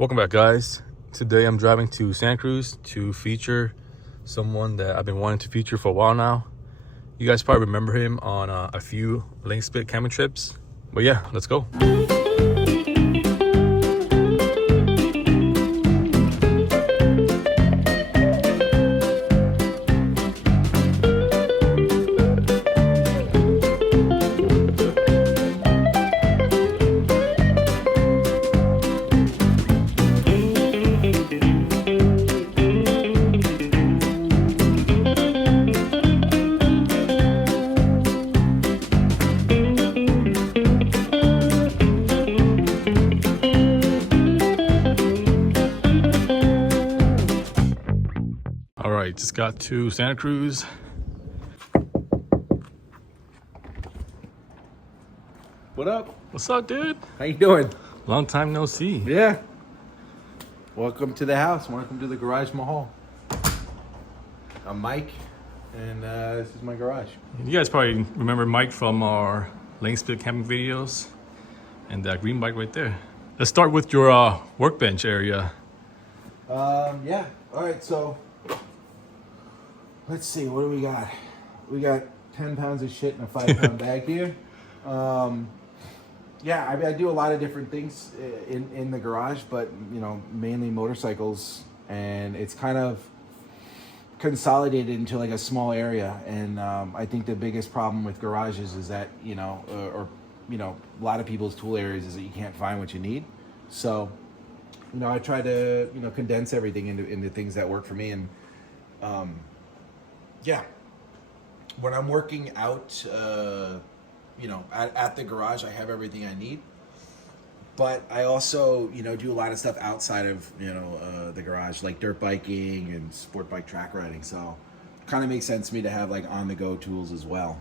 Welcome back, guys. Today I'm driving to Santa Cruz to feature someone that I've been wanting to feature for a while now. You guys probably remember him on a few Lnspltblvd camping trips. But yeah, let's go. All right, just got to Santa Cruz. What up? What's up, dude? How you doing? Long time no see. Yeah. Welcome to the house. Welcome to the garage Mahal. I'm Mike, and this is my garage. You guys probably remember Mike from our Lnspltblvd camping videos and that green bike right there. Let's start with your workbench area. Yeah. All right. So let's see. What do we got? We got 10 pounds of shit in a 5-pound bag here. Yeah, I mean, I do a lot of different things in the garage, but mainly motorcycles, and it's kind of consolidated into like a small area. And I think the biggest problem with garages is that a lot of people's tool areas is that you can't find what you need. So I try to condense everything into things that work for me. And yeah, when I'm working out at the garage, I have everything I need, but I also do a lot of stuff outside of the garage, like dirt biking and sport bike track riding. So it kind of makes sense to me to have like on the go tools as well.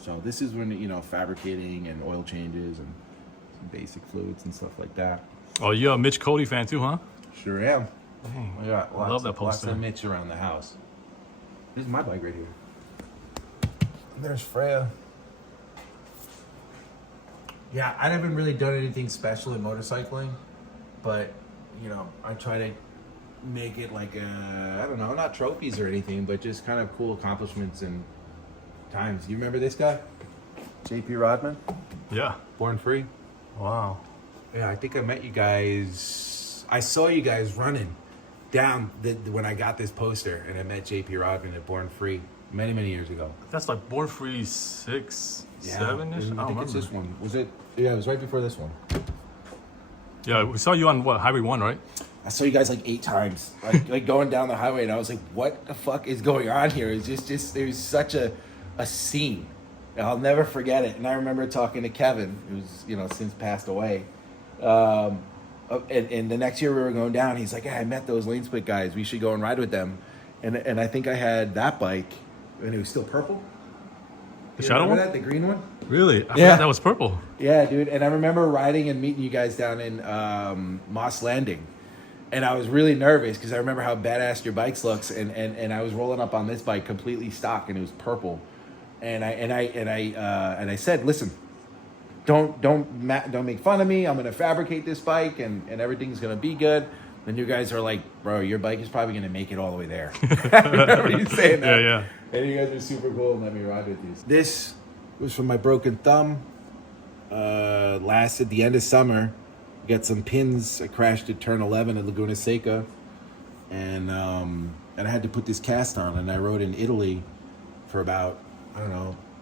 So this is when fabricating and oil changes and some basic fluids and stuff like that. Oh, you're a Mitch Cody fan too, huh? Sure am. Dang, I got I love that lots poster. of Mitch around the house. This is my bike right here. There's Freya. Yeah, I haven't really done anything special in motorcycling, but I try to make it like I don't know, not trophies or anything, but just kind of cool accomplishments and times. You remember this guy? JP Rodman? Yeah. Born Free? Wow. Yeah, I think I met you guys. I saw you guys running down when I got this poster, and I met JP Rodman at Born Free many years ago. That's like Born Free 6, 7-ish? I think it's this one. Was it? Yeah, it was right before this one. Yeah, we saw you on Highway 1, right? I saw you guys like 8 times, like going down the highway, and I was like, "What the fuck is going on here?" It's just there's such a scene. And I'll never forget it. And I remember talking to Kevin, who's since passed away. And the next year we were going down. He's like, "Yeah, I met those Lnspltblvd guys. We should go and ride with them." And I think I had that bike, and it was still purple. The shadow one? That, the green one? Really? I forgot that was purple. Yeah, dude. And I remember riding and meeting you guys down in Moss Landing. And I was really nervous because I remember how badass your bikes looks. And I was rolling up on this bike completely stock, and it was purple. And I said, "Listen, don't make fun of me. I'm gonna fabricate this bike, and everything's gonna be good." And you guys are like, "Bro, your bike is probably gonna make it all the way there." I remember you saying that. Yeah. And you guys are super cool and let me ride with you. This was from my broken thumb. Last at the end of summer, got some pins. I crashed at turn 11 at Laguna Seca, and I had to put this cast on. And I rode in Italy for about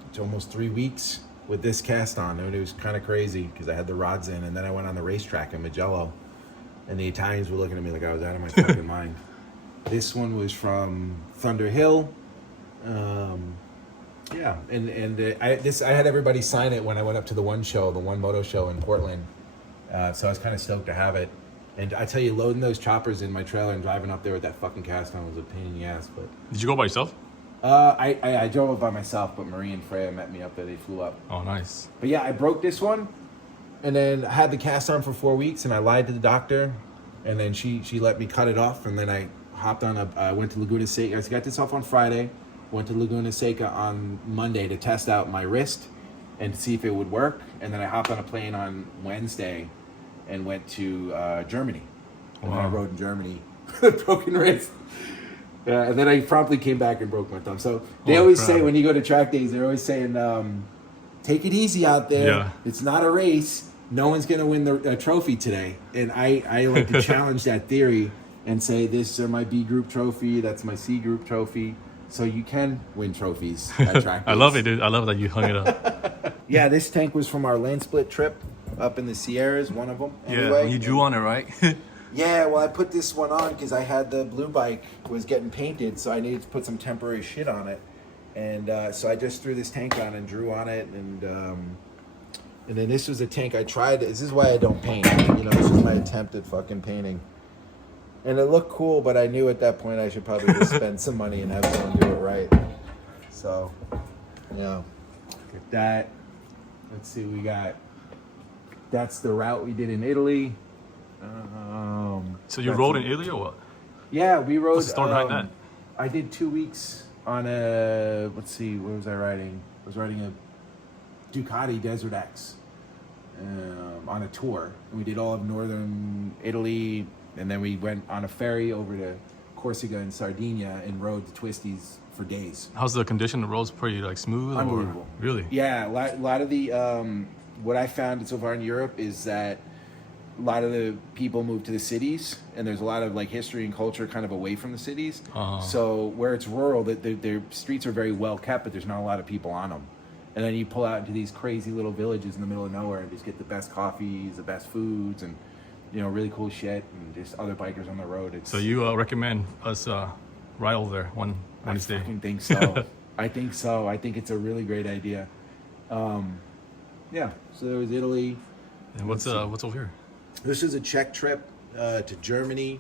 it's almost 3 weeks with this cast on. And it was kind of crazy because I had the rods in, and then I went on the racetrack in Mugello, and the Italians were looking at me like I was out of my fucking mind. This one was from Thunder Hill. Yeah, I had everybody sign it when I went up to the one moto show in Portland. So I was kind of stoked to have it. And I tell you, loading those choppers in my trailer and driving up there with that fucking cast on was a pain in the ass. But Did you go by yourself? I drove it by myself, but Marie and Freya met me up there. They flew up. Oh, nice. But yeah, I broke this one, and then I had the cast on for 4 weeks, and I lied to the doctor, and then she let me cut it off, and then I hopped on I went to Laguna Seca. I got this off on Friday, went to Laguna Seca on Monday to test out my wrist and see if it would work, and then I hopped on a plane on Wednesday and went to Germany And then I rode in Germany with a broken wrist. And then I promptly came back and broke my thumb. So they always say when you go to track days, they're always saying, take it easy out there. Yeah. It's not a race. No one's going to win the trophy today. And I like to challenge that theory and say, this is my B group trophy. That's my C group trophy. So you can win trophies at track days. I love it, dude. I love that you hung it up. Yeah, this tank was from our Lnspltblvd trip up in the Sierras, one of them. Anyway. Yeah, you drew on it, right? Yeah, well, I put this one on because I had the blue bike was getting painted, so I needed to put some temporary shit on it. And so I just threw this tank on and drew on it. And then this was a tank I tried. This is why I don't paint. You know, this was my attempt at fucking painting. And it looked cool, but I knew at that point I should probably just spend some money and have someone do it right. So, yeah. Get that. Let's see, we got... That's the route we did in Italy. So you rode in Italy or what? Yeah, we rode. What's the story behind that? I did 2 weeks on a. Let's see, what was I riding? I was riding a Ducati Desert X on a tour, and we did all of northern Italy, and then we went on a ferry over to Corsica and Sardinia and rode the twisties for days. How's the condition? The road's pretty like smooth. Unbelievable. Or, really? Yeah, a lot of the what I found so far in Europe is that a lot of the people move to the cities, and there's a lot of like history and culture kind of away from the cities. So where it's rural, their streets are very well kept, but there's not a lot of people on them. And then you pull out into these crazy little villages in the middle of nowhere and just get the best coffees, the best foods, and really cool shit, and just other bikers on the road. So you recommend us ride over there one Wednesday? I fucking think so. I think so. I think it's a really great idea. Yeah. So there was Italy. And what's over here? This is a Czech trip to Germany.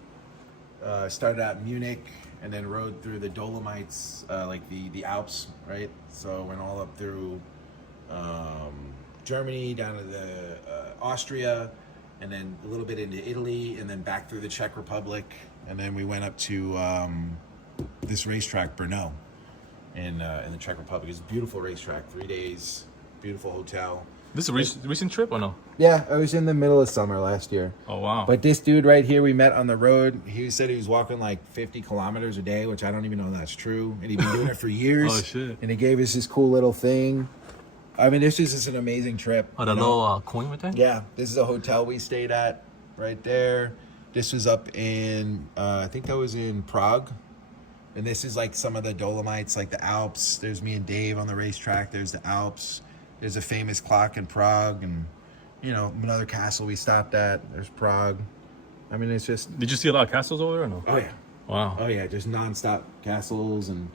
Started out in Munich and then rode through the Dolomites, like the Alps, right? So went all up through Germany, down to the Austria, and then a little bit into Italy, and then back through the Czech Republic, and then we went up to this racetrack, Brno, in the Czech Republic. It's a beautiful racetrack, 3 days, beautiful hotel. This is a recent trip or no? Yeah, I was in the middle of summer last year. Oh, wow. But this dude right here we met on the road, he said he was walking like 50 kilometers a day, which I don't even know if that's true. And he'd been doing it for years. Oh, shit. And he gave us this cool little thing. I mean, this is just an amazing trip. Oh, the little coin with that? Yeah, this is a hotel we stayed at right there. This was up in, I think that was in Prague. And this is like some of the Dolomites, like the Alps. There's me and Dave on the racetrack. There's the Alps. There's a famous clock in Prague, and another castle we stopped at. There's Prague. I mean, it's just. Did you see a lot of castles over there or no? Oh yeah. Wow. Oh yeah, just nonstop castles and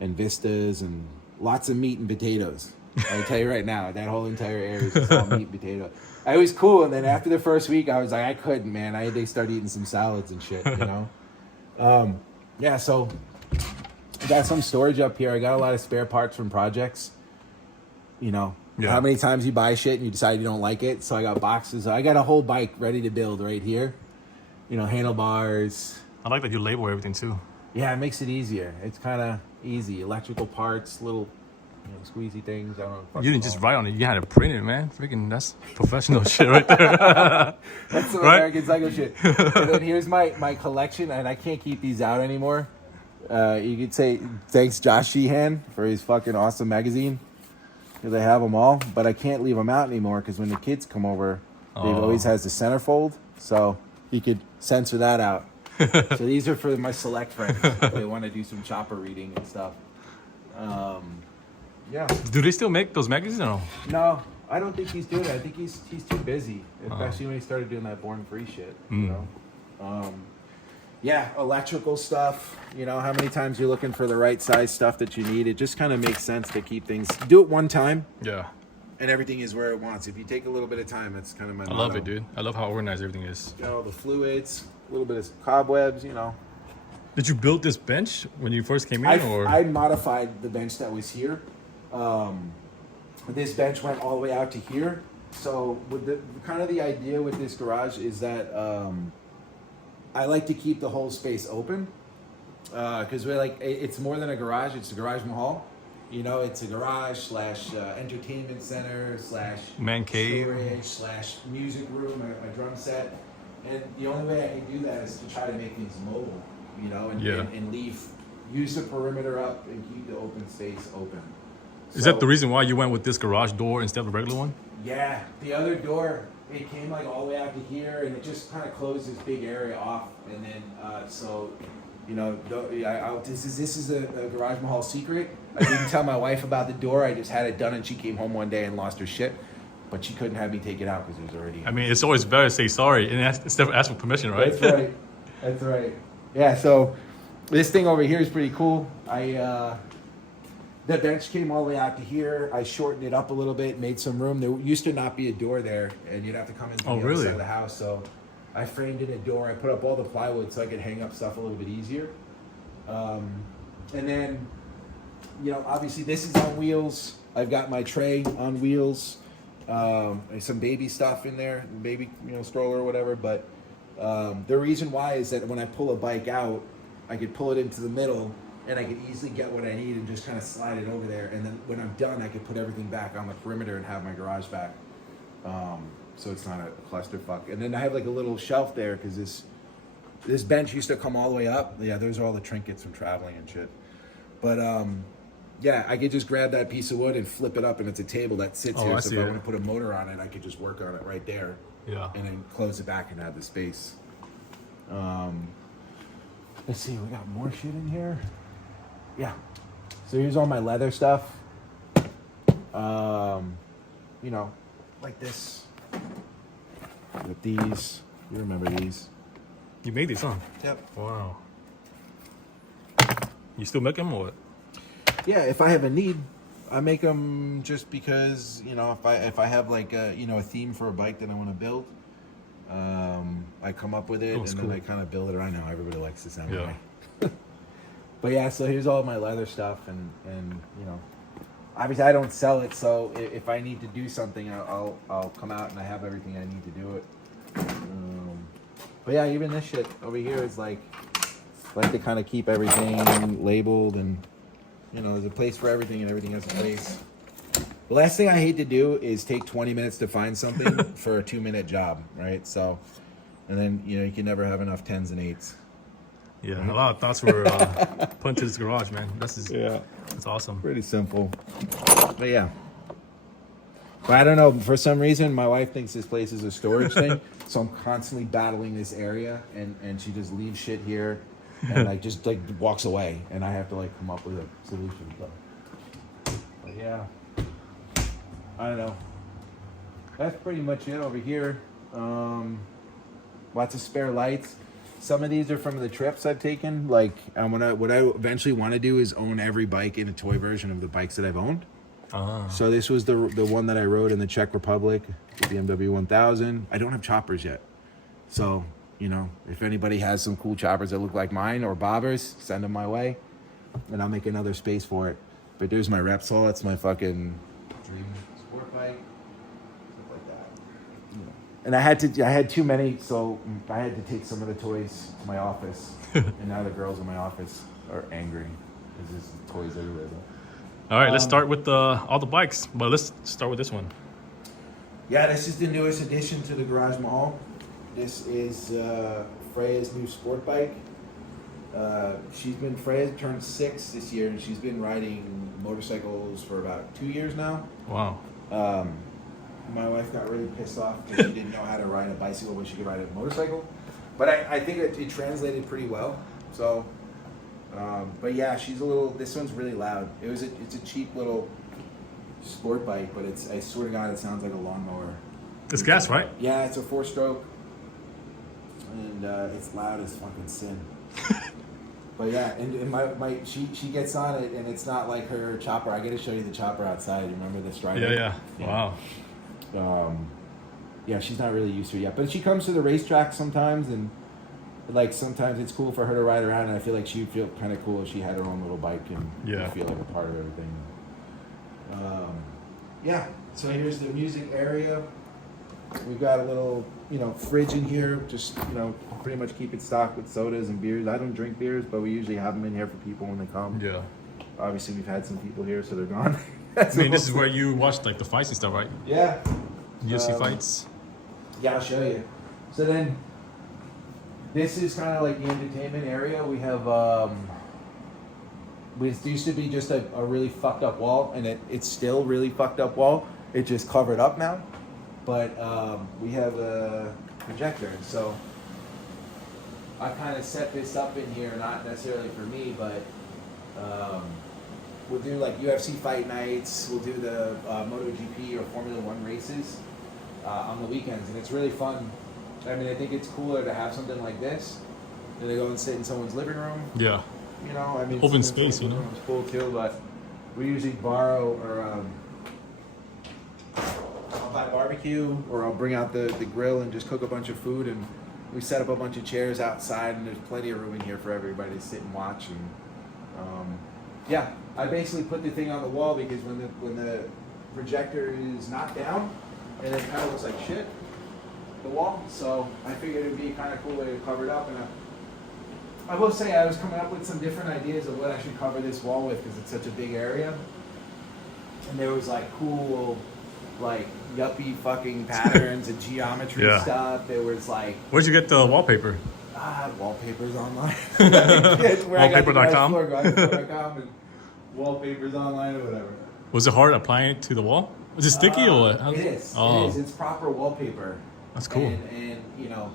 vistas and lots of meat and potatoes. I tell you right now, that whole entire area is just all meat and potato. It was cool, and then after the first week, I was like, I couldn't, man. I had to start eating some salads and shit, Yeah, so I got some storage up here. I got a lot of spare parts from projects. How many times you buy shit and you decide you don't like it? So I got boxes. I got a whole bike ready to build right here. Handlebars. I like that you label everything too. Yeah, it makes it easier. It's kind of easy. Electrical parts, little squeezy things. I don't know. You didn't just write on it. You had to print it, man. Freaking, that's professional shit right there. That's some American Psycho shit. And then here's my collection, and I can't keep these out anymore. You could say thanks Josh Sheehan for his fucking awesome magazine. Because I have them all, but I can't leave them out anymore because when the kids come over, Dave always has the centerfold, so he could censor that out. So these are for my select friends. They want to do some chopper reading and stuff. Yeah. Do they still make those magazines or no? No, I don't think he's doing it. I think he's too busy, especially when he started doing that Born Free shit. Yeah, electrical stuff. How many times you're looking for the right size stuff that you need. It just kind of makes sense to keep things. Do it one time. Yeah. And everything is where it wants. If you take a little bit of time, that's kind of my motto. I love it, dude. I love how organized everything is. The fluids, a little bit of cobwebs, Did you build this bench when you first came in? I modified the bench that was here. This bench went all the way out to here. So with the idea with this garage is that I like to keep the whole space open because it's more than a garage. It's a garage Mahal. It's a garage / entertainment center / man cave storage / music room, a drum set. And the only way I can do that is to try to make things mobile, you know, and, Yeah. and use the perimeter up and keep the open space open. Is that the reason why you went with this garage door instead of the regular one? Yeah, the other door, it came like all the way out to here, and it just kind of closed this big area off. And then, so, you know, this is a garage Mahal secret. I didn't tell my wife about the door. I just had it done, and she came home one day and lost her shit. But she couldn't have me take it out because it was already. I mean, it's always better to say sorry and instead of ask for permission, right? That's right. That's right. Yeah. So this thing over here is pretty cool. The bench came all the way out to here. I shortened it up a little bit, made some room. There used to not be a door there, and you'd have to come into the other side of the house. So I framed in a door. I put up all the plywood so I could hang up stuff a little bit easier. And then, you know, obviously this is on wheels. I've got my tray on wheels. Some baby stuff in there, baby, you know, stroller or whatever. But the reason why is that when I pull a bike out, I could pull it into the middle, and I could easily get what I need and just kind of slide it over there. And then when I'm done, I could put everything back on the perimeter and have my garage back. So it's not a clusterfuck. And then I have like a little shelf there because this bench used to come all the way up. Yeah, those are all the trinkets from traveling and shit. But yeah, I could just grab that piece of wood and flip it up, and it's a table that sits here. So if I want to put a motor on it, I could just work on it right there. Yeah. And then close it back and have the space. Let's see, we got more shit in here. Yeah. So here's all my leather stuff. You know, like this. With these. You remember these? You made these, huh? Yep. Wow. You still make them or what? Yeah, if I have a need, I make them just because, you know, if I have like a, you know, a theme for a bike that I want to build, I come up with it and then I kind of build it. I know everybody likes this anyway. Yeah. But yeah, so here's all my leather stuff, and you know, obviously I don't sell it, so if I need to do something, I'll come out and I have everything I need to do it. But yeah, even this shit over here is like to kind of keep everything labeled, and you know, there's a place for everything, and everything has a place. The last thing I hate to do is take 20 minutes to find something for a 2-minute job, right? So, and then, you know, you can never have enough 10s and 8s. Yeah, right? A lot of thoughts were put into this garage, man. That's awesome. Pretty simple. But yeah. But I don't know, for some reason, my wife thinks this place is a storage thing, so I'm constantly battling this area, and she just leaves shit here, and like just like walks away, and I have to like come up with a solution. But yeah. I don't know. That's pretty much it over here. Lots of spare lights. Some of these are from the trips I've taken. Like, what I eventually want to do is own every bike in a toy version of the bikes that I've owned. So this was the one that I rode in the Czech Republic, the BMW 1000. I don't have choppers yet. So, you know, if anybody has some cool choppers that look like mine or bobbers, send them my way, and I'll make another space for it. But there's my Repsol. That's my fucking dream sport bike, stuff like that. You know. And I had too many, so I had to take some of the toys to my office. And now the girls in my office are angry because there's toys everywhere. All right, let's start with all the bikes, but let's start with this one. Yeah, this is the newest addition to the Garage Mahal. This is Freya's new sport bike. Freya turned 6 this year, and she's been riding motorcycles for about 2 years now. Wow. My wife got really pissed off because she didn't know how to ride a bicycle when she could ride a motorcycle. But I think it translated pretty well. So, but yeah, this one's really loud. It's a cheap little sport bike, but I swear to God, it sounds like a lawnmower. It's gas, right? Yeah, it's a 4-stroke. And it's loud as fucking sin. But yeah, and she gets on it, and it's not like her chopper. I got to show you the chopper outside. You remember the Strider? Yeah. Wow. Yeah, she's not really used to it yet, but she comes to the racetrack sometimes, and like sometimes it's cool for her to ride around, and I feel like she'd feel kind of cool if she had her own little bike and feel like a part of everything. Yeah. So here's the music area. We've got a little, you know, fridge in here, just, you know, pretty much keep it stocked with sodas and beers. I don't drink beers, but we usually have them in here for people when they come. Yeah. Obviously, we've had some people here, so they're gone. I mean, this is where you watch like the fights and stuff, right? Yeah. UFC fights. Yeah, I'll show you. So then, This is kind of like the entertainment area. We have, it used to be just a really fucked up wall, and it's still really fucked up wall. It just covered up now. But we have a projector, so I kind of set this up in here, not necessarily for me, but we'll do like UFC fight nights. We'll do the MotoGP or Formula One races on the weekends, and it's really fun. I mean, I think it's cooler to have something like this than to go and sit in someone's living room. Yeah. You know, I mean, open space, you know. It's cool too, but we usually borrow or I'll buy barbecue or I'll bring out the grill and just cook a bunch of food, and we set up a bunch of chairs outside, and there's plenty of room in here for everybody to sit and watch. And yeah, I basically put the thing on the wall because when the projector is not down, and it kind of looks like shit, the wall. So I figured it'd be kind of cool way to cover it up. And I will say I was coming up with some different ideas of what I should cover this wall with because it's such a big area. And there was like cool, like yuppie fucking patterns and geometry stuff. There was like, where'd you get the wallpaper? Wallpapers online. Wallpaper.com. And wallpapers online or whatever. Was it hard applying it to the wall? Was it sticky or what? It is. Oh. It is. It's proper wallpaper. That's cool. And you know,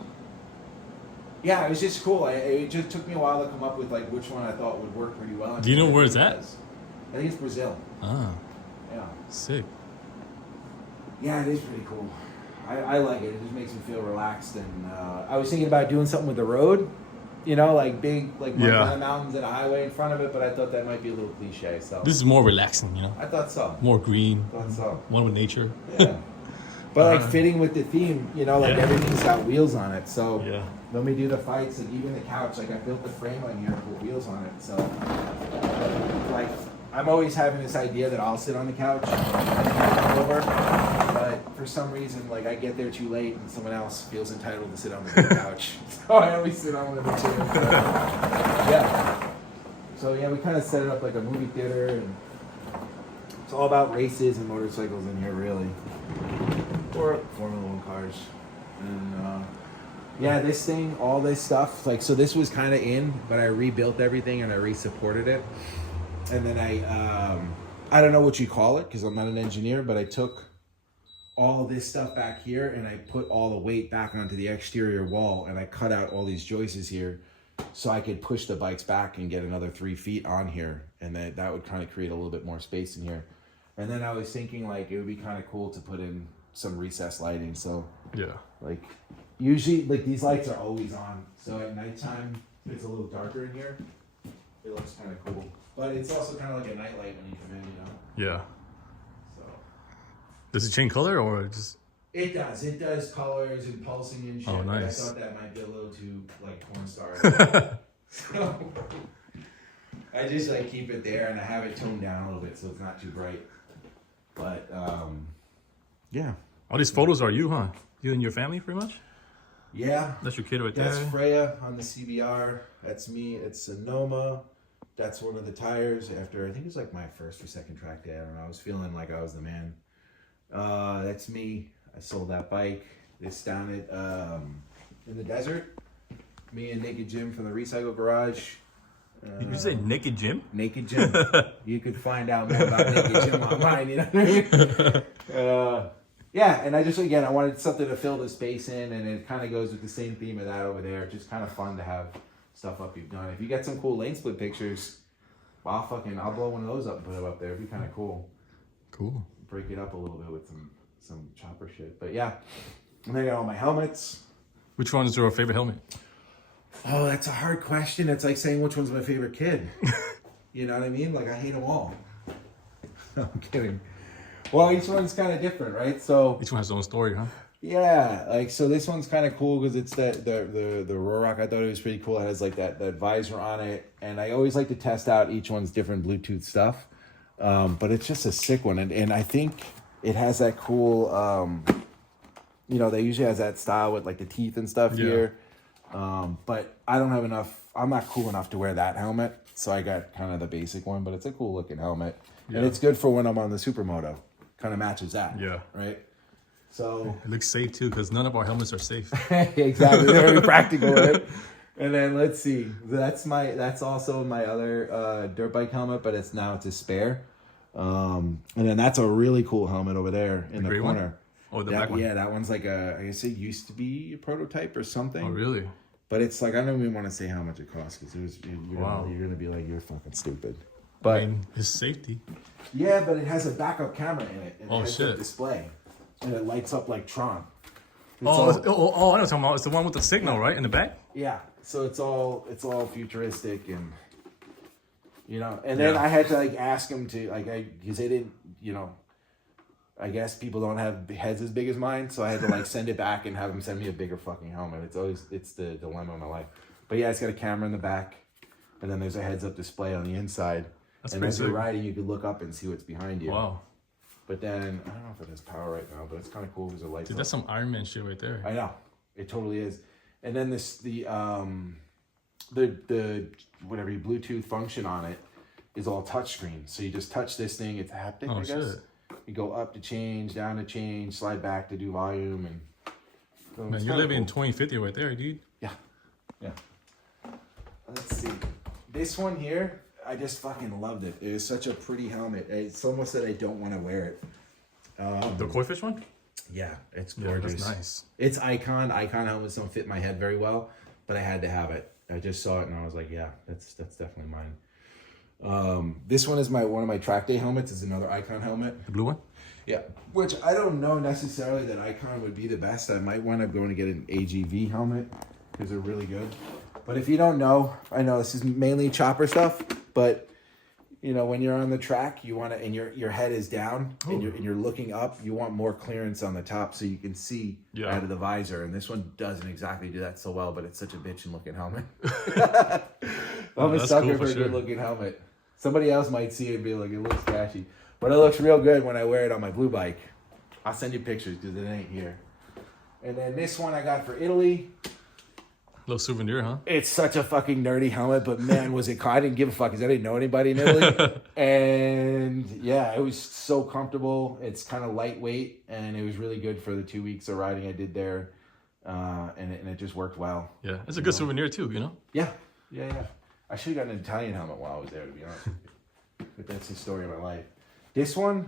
yeah, it was just cool. It just took me a while to come up with like which one I thought would work pretty well. Do you know where it's at? I think it's Brazil. Ah. Yeah. Sick. Yeah, it is pretty cool. I like it. It just makes me feel relaxed. And I was thinking about doing something with the road, you know, like big, like Montana mountains and a highway in front of it, but I thought that might be a little cliche. So this is more relaxing, you know. I thought so. More green. I thought so. One with nature. Yeah. But like fitting with the theme, you know, like everything's got wheels on it. So when we do the fights, like even the couch, like I built the frame on here with wheels on it. So like I'm always having this idea that I'll sit on the couch and over, but for some reason, like I get there too late and someone else feels entitled to sit on the couch. So I always sit on one of the chairs. Yeah. So yeah, we kind of set it up like a movie theater, and it's all about races and motorcycles in here, really. Or Formula One cars. And yeah, this thing, all this stuff, like, so this was kind of in, but I rebuilt everything and I re-supported it. And then I don't know what you call it because I'm not an engineer, but I took all this stuff back here and I put all the weight back onto the exterior wall, and I cut out all these joists here so I could push the bikes back and get another 3 feet on here. And then that would kind of create a little bit more space in here. And then I was thinking like it would be kind of cool to put in some recessed lighting. So like usually like these lights are always on. So at nighttime it's a little darker in here. It looks kind of cool. But it's also kind of like a nightlight when you come in, you know? Yeah. So. Does it change color or just? It does. It does colors and pulsing and shit. Oh, nice. I thought that might be a little too like porn star. So I just like keep it there and I have it toned down a little bit so it's not too bright. But yeah. All these photos are you, huh? You and your family, pretty much? Yeah. That's your kid right there. That's Freya on the CBR. That's me. It's Sonoma. That's one of the tires after, I think it was like my first or second track day. I don't know. I was feeling like I was the man. That's me. I sold that bike. It's down at in the desert. Me and Naked Jim from the Recycle Garage. Did you say Naked Jim? Naked Jim. You could find out more about Naked Jim online, you know what I mean? Yeah, and I just, again, I wanted something to fill the space in, and it kind of goes with the same theme of that over there. Just kind of fun to have stuff up you've done. If you get some cool lane split pictures, I'll blow one of those up and put them up there. It'd be kind of cool. Cool. Break it up a little bit with some chopper shit. But yeah, and then I got all my helmets. Which one is your favorite helmet? Oh, that's a hard question. It's like saying which one's my favorite kid. You know what I mean? Like, I hate them all. No, I'm kidding. Well, each one's kind of different, right? So Each one has its own story, huh? yeah, like, so this one's kind of cool because it's the Rorock. I thought it was pretty cool. It has like that visor on it, and I always like to test out each one's different Bluetooth stuff. But it's just a sick one, and I think it has that cool. You know, they usually has that style with like the teeth and stuff here. But I don't have enough. I'm not cool enough to wear that helmet, so I got kind of the basic one. But it's a cool looking helmet, and it's good for when I'm on the Supermoto. Kind of matches that. Yeah. Right. So it looks safe too, because none of our helmets are safe. Exactly. They're very practical, right? And then let's see. That's also my other dirt bike helmet, but it's a spare. And then that's a really cool helmet over there in the corner. Oh, the back one. Yeah, that one's like I guess it used to be a prototype or something. Oh, really? But it's like I don't even want to say how much it costs because you're gonna be like, you're fucking stupid. But I mean, it's safety. Yeah, but it has a backup camera in it. And Oh, it has shit. a display, and it lights up like Tron. I know what I'm talking about. It's the one with the signal, right, in the back. Yeah, so it's all futuristic and and then I had to like ask him to because they didn't I guess people don't have heads as big as mine, so I had to like send it back and have him send me a bigger fucking helmet. It's the dilemma of my life. But yeah, it's got a camera in the back, and then there's a heads up display on the inside. That's and pretty as you're sick. riding, you can look up and see what's behind you. Wow. But then I don't know if it has power right now, but it's kind of cool because it lights Dude, up. that's some Iron Man shit right there. I know, it totally is. And then the whatever your Bluetooth function on it is all touchscreen. So you just touch this thing. It's haptic, I guess. Shit. You go up to change, down to change, slide back to do volume, and so Man, you're living in 2050 right there, dude. Yeah. Let's see. This one here, I just fucking loved it. It was such a pretty helmet. It's almost that I don't want to wear it. The koi fish one? Yeah, it's gorgeous. That's nice. It's Icon. Icon helmets don't fit my head very well, but I had to have it. I just saw it and I was like, yeah, that's definitely mine. This one is one of my track day helmets. Is another Icon helmet. The blue one? Yeah, which I don't know necessarily that Icon would be the best. I might wind up going to get an AGV helmet because they're really good. But if you don't know, I know this is mainly chopper stuff, but when you're on the track, you want to, and your head is down and you're looking up, you want more clearance on the top so you can see out of the visor. And this one doesn't exactly do that so well, but it's such a bitchin' looking helmet. I'm a sucker for a good looking helmet. Somebody else might see it and be like, it looks trashy. But it looks real good when I wear it on my blue bike. I'll send you pictures because it ain't here. And then this one I got for Italy. Little souvenir, huh? It's such a fucking nerdy helmet, but man, was it cool. I didn't give a fuck because I didn't know anybody in Italy. And yeah, it was so comfortable. It's kind of lightweight, and it was really good for the 2 weeks of riding I did there. And it just worked well. Yeah, it's a good souvenir too, Yeah. I should have gotten an Italian helmet while I was there, to be honest with you. But that's the story of my life. This one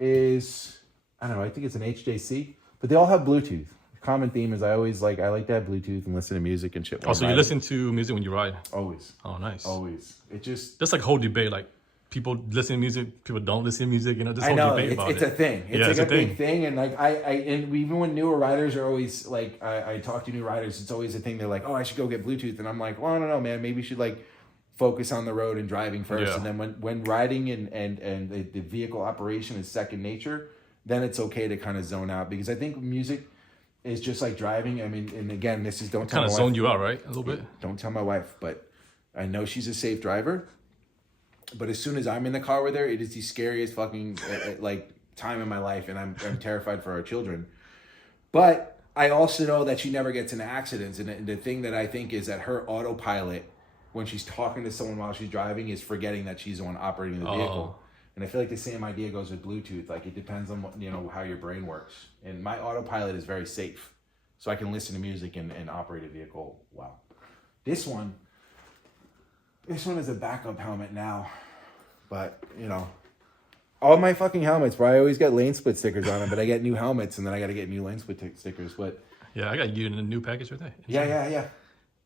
is, I don't know, I think it's an HJC, but they all have Bluetooth. The common theme is I like to have Bluetooth and listen to music and shit. Oh, so you listen to music when you ride? Always. Oh, nice. Always. It just... That's like a whole debate, like people listen to music, people don't listen to music, this whole debate about it. It's a thing. It's like a big thing. And like and even when newer riders are always like, I talk to new riders, it's always a thing. They're like, oh, I should go get Bluetooth. And I'm like, well, I don't know, man. Maybe you should like focus on the road and driving first. And then when riding and the vehicle operation is second nature, then it's okay to kind of zone out. Because I think music is just like driving. I mean, and again, this is don't tell my wife. Kind of zoned you out, right? A little bit. Don't tell my wife, but I know she's a safe driver. But as soon as I'm in the car with her, it is the scariest fucking like time in my life, and I'm terrified for our children. But I also know that she never gets into accidents, and the thing that I think is that her autopilot, when she's talking to someone while she's driving, is forgetting that she's the one operating the vehicle. And I feel like the same idea goes with Bluetooth. Like it depends on what, how your brain works. And my autopilot is very safe, so I can listen to music and operate a vehicle well. This one is a backup helmet now, but all my fucking helmets, bro. I always get lane split stickers on them, but I get new helmets and then I got to get new lane split stickers. But yeah, I got you in a new package right there. Yeah.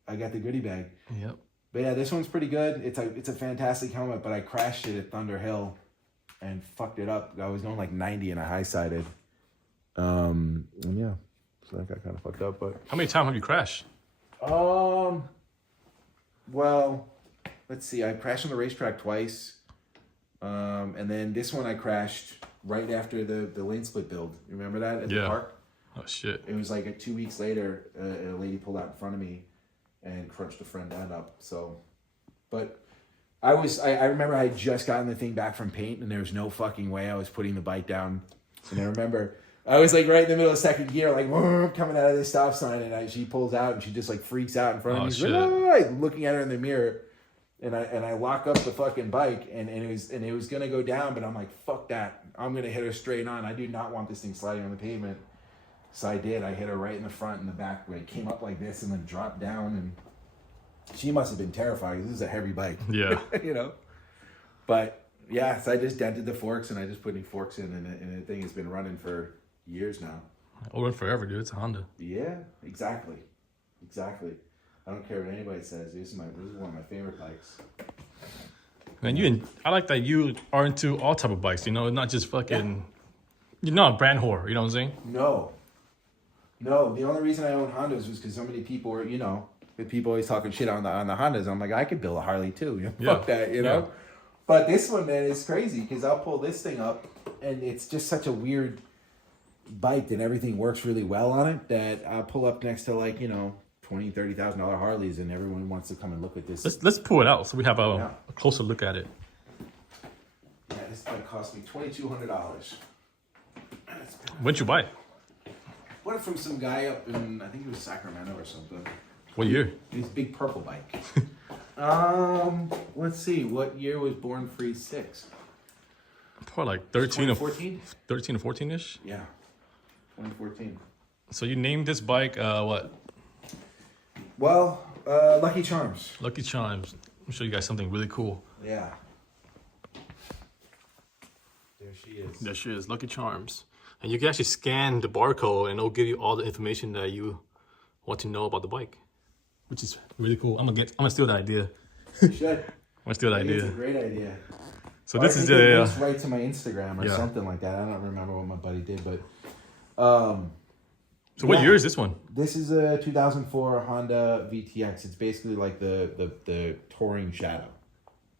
I got the goodie bag. Yep. But yeah, this one's pretty good. It's a fantastic helmet, but I crashed it at Thunder Hill and fucked it up. I was going like 90 and I high-sided. And yeah, so that got kind of fucked up. But how many times have you crashed? Well, let's see. I crashed on the racetrack twice. And then this one I crashed right after the lane split build. You remember that at the park? Oh, shit. It was like 2 weeks later, a lady pulled out in front of me and crunched a friend end up. So, but I remember I had just gotten the thing back from paint and there was no fucking way I was putting the bike down. And I remember I was like right in the middle of second gear, like coming out of this stop sign, and she pulls out and she just like freaks out in front of me. She's like, looking at her in the mirror. And I lock up the fucking bike and it was gonna go down, but I'm like, fuck that. I'm gonna hit her straight on. I do not want this thing sliding on the pavement. So I did. I hit her right in the front and the back. It came up like this and then dropped down, and She must have been terrified. This is a heavy bike. Yeah. You know? But yeah, so I just dented the forks and I just put new forks in, and the thing has been running for years now. It'll run forever, dude. It's a Honda. Yeah, exactly. I don't care what anybody says. This is one of my favorite bikes. Man, I like that you are into all type of bikes, you know, not just fucking, you're not a brand whore, you know what I'm saying? No, the only reason I own Hondas was because so many people were, you know, people always talking shit on the Hondas. I'm like, I could build a Harley too. You know? Fuck that, you know? Yeah. But this one, man, is crazy because I'll pull this thing up and it's just such a weird bike that everything works really well on it that I'll pull up next to like, you know, $20,000-$30,000 Harleys and everyone wants to come and look at this. Let's pull it out so we have a closer look at it. Yeah, this bike cost me $2,200. When'd you buy it? Bought it from some guy up in, I think it was Sacramento or something. What year? This big purple bike. Let's see. What year was Born Free 6? Probably like 13 or 14? 13 or 14-ish? Yeah. 2014. So you named this bike what? Well, Lucky Charms. Lucky Charms. Let me show you guys something really cool. Yeah. There she is. There she is, Lucky Charms. And you can actually scan the barcode and it'll give you all the information that you want to know about the bike, which is really cool. I'm gonna steal that idea. You should. I'm gonna steal that idea. It's a great idea. So this is the right to my Instagram or something like that. I don't remember what my buddy did, but so what year is this one? This is a 2004 Honda VTX. It's basically like the touring Shadow,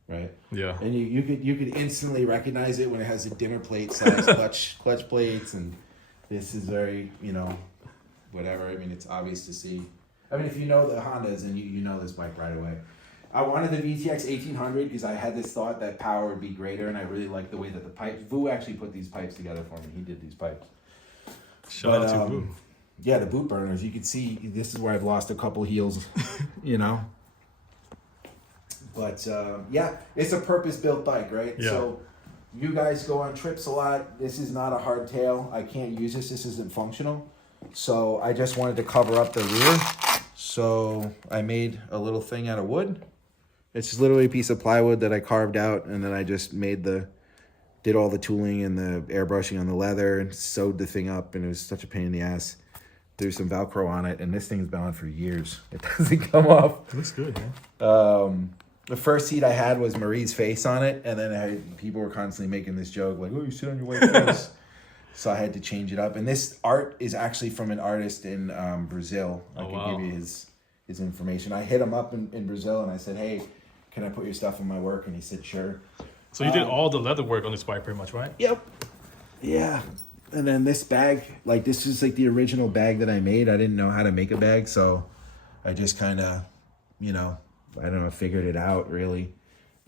right? Yeah. And you could instantly recognize it when it has a dinner plate size clutch plates, and this is very, you know, whatever. I mean, it's obvious to see. I mean, if you know the Hondas, and you know this bike right away. I wanted the VTX 1800 because I had this thought that power would be greater, and I really liked the way that the pipes. Vu actually put these pipes together for me. He did these pipes. Shout out to Vu. Yeah, the boot burners. You can see this is where I've lost a couple heels, you know. But yeah, it's a purpose-built bike, right? Yeah. So you guys go on trips a lot. This is not a hardtail. I can't use this. This isn't functional. So I just wanted to cover up the rear. So I made a little thing out of wood. It's just literally a piece of plywood that I carved out, and then I just did all the tooling and the airbrushing on the leather and sewed the thing up, and it was such a pain in the ass. Threw some Velcro on it, and this thing's been on for years. It doesn't come off. It looks good, man. The first seat I had was Marie's face on it, and then people were constantly making this joke, like, oh, you sit on your wife's face. So I had to change it up. And this art is actually from an artist in Brazil. I can give you his information. I hit him up in Brazil, and I said, hey, can I put your stuff in my work? And he said, sure. So you did all the leather work on this bike pretty much, right? Yep. Yeah. And then this bag, like this is like the original bag that I made. I didn't know how to make a bag, so I just kind of, you know, I don't know, figured it out really.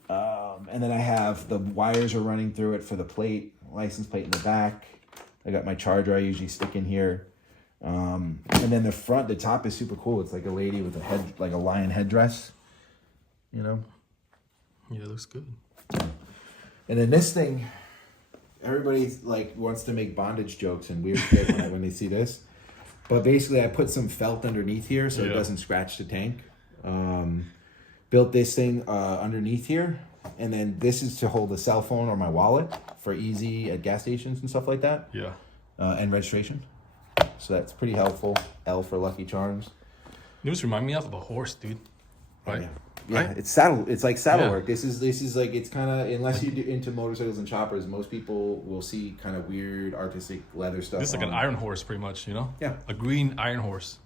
And then I have the wires are running through it for the plate, license plate in the back. I got my charger I usually stick in here. And then the top is super cool. It's like a lady with a head, like a lion headdress, you know? Yeah, it looks good. And then this thing, everybody like wants to make bondage jokes and weird shit when they see this. But basically I put some felt underneath here so it doesn't scratch the tank. Built this thing underneath here. And then this is to hold a cell phone or my wallet for easy at gas stations and stuff like that. Yeah. And registration. So that's pretty helpful. L for Lucky Charms. You just remind me of a horse, dude. Right? Yeah, right? It's like saddle work. This is like, it's kind of, unless you're into motorcycles and choppers, most people will see kind of weird artistic leather stuff. This is like an iron horse pretty much, you know? Yeah. A green iron horse.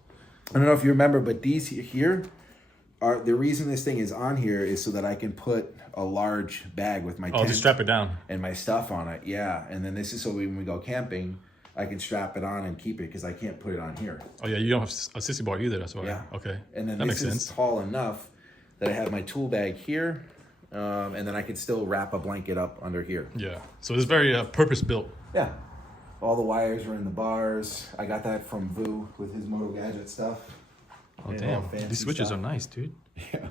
I don't know if you remember, but these here are, the reason this thing is on here is so that I can put a large bag with my tent just strap it down. And my stuff on it. Yeah. And then this is so when we go camping, I can strap it on and keep it because I can't put it on here. Oh yeah, you don't have a sissy bar either, that's why. Yeah. Okay. And then that this makes is sense. tall enough that I have my tool bag here, and then I can still wrap a blanket up under here. Yeah, so it's very purpose built. Yeah. All the wires are in the bars. I got that from Vu with his Moto Gadget stuff. Oh damn, these switches are nice, dude. Yeah.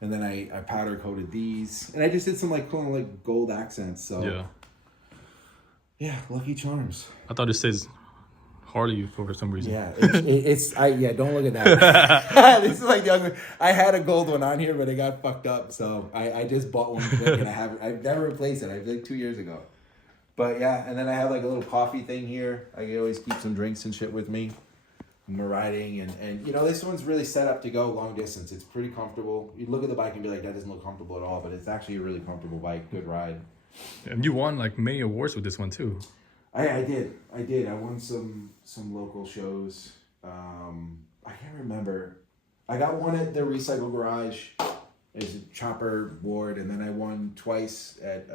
And then I powder coated these, and I just did some like cool like gold accents. So yeah, yeah, Lucky Charms. I thought it says Harley for some reason. Yeah, don't look at that. This is like the other. I had a gold one on here, but it got fucked up, so I just bought one quick, and I've never replaced it. I like 2 years ago. But yeah, and then I have like a little coffee thing here. I can always keep some drinks and shit with me when we're riding, and you know, this one's really set up to go long distance. It's pretty comfortable. You look at the bike and be like, that doesn't look comfortable at all, but it's actually a really comfortable bike, good ride. And you won like many awards with this one too. I did. I won some local shows. I can't remember. I got one at the Recycle Garage as a chopper award, and then I won twice at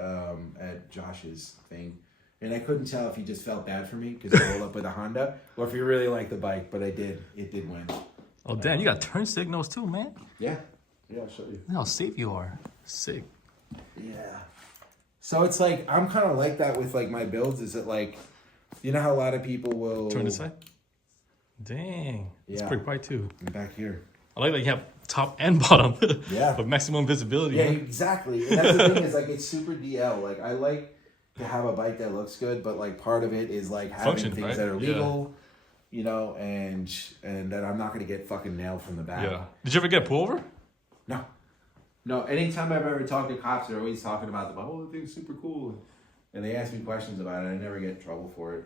Josh's thing. And I couldn't tell if he just felt bad for me because I rolled up with a Honda, or if he really liked the bike. But it did win. Oh damn! You got turn signals too, man. Yeah, I'll show you. Look how safe you are. Sick. Yeah. So it's like, I'm kind of like that with like my builds. Is it like, you know how a lot of people will turn this side? Dang. It's pretty bright too. And back here. I like that you have top and bottom. Yeah. With maximum visibility. Yeah, exactly. And that's the thing is like, it's super DL. Like I like to have a bike that looks good, but like part of it is like having things that are legal, you know, and that I'm not going to get fucking nailed from the back. Yeah. Did you ever get pulled over? No, anytime I've ever talked to cops, they're always talking about the thing's super cool. And they ask me questions about it. I never get in trouble for it.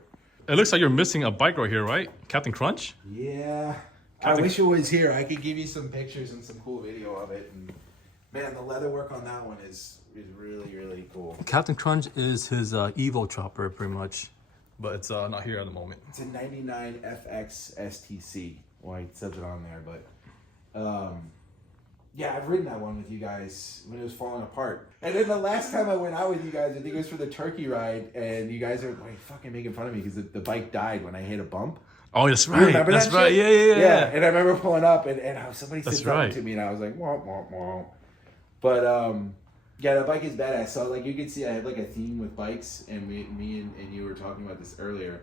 It looks like you're missing a bike right here, right? Captain Crunch? Yeah. I wish it was here. I could give you some pictures and some cool video of it. And man, the leather work on that one is really, really cool. Captain Crunch is his Evo chopper, pretty much. But it's not here at the moment. It's a 99 FX STC. Well, it says it on there, but... yeah, I've ridden that one with you guys when it was falling apart. And then the last time I went out with you guys, I think it was for the turkey ride, and you guys are like fucking making fun of me because the bike died when I hit a bump. Oh, that's right. Remember that's that right. Shit? Yeah. And I remember pulling up, and somebody said something right. to me, and I was like, womp, womp, womp. But, yeah, the bike is badass. So, like, you can see I have, like, a theme with bikes, and me and you were talking about this earlier,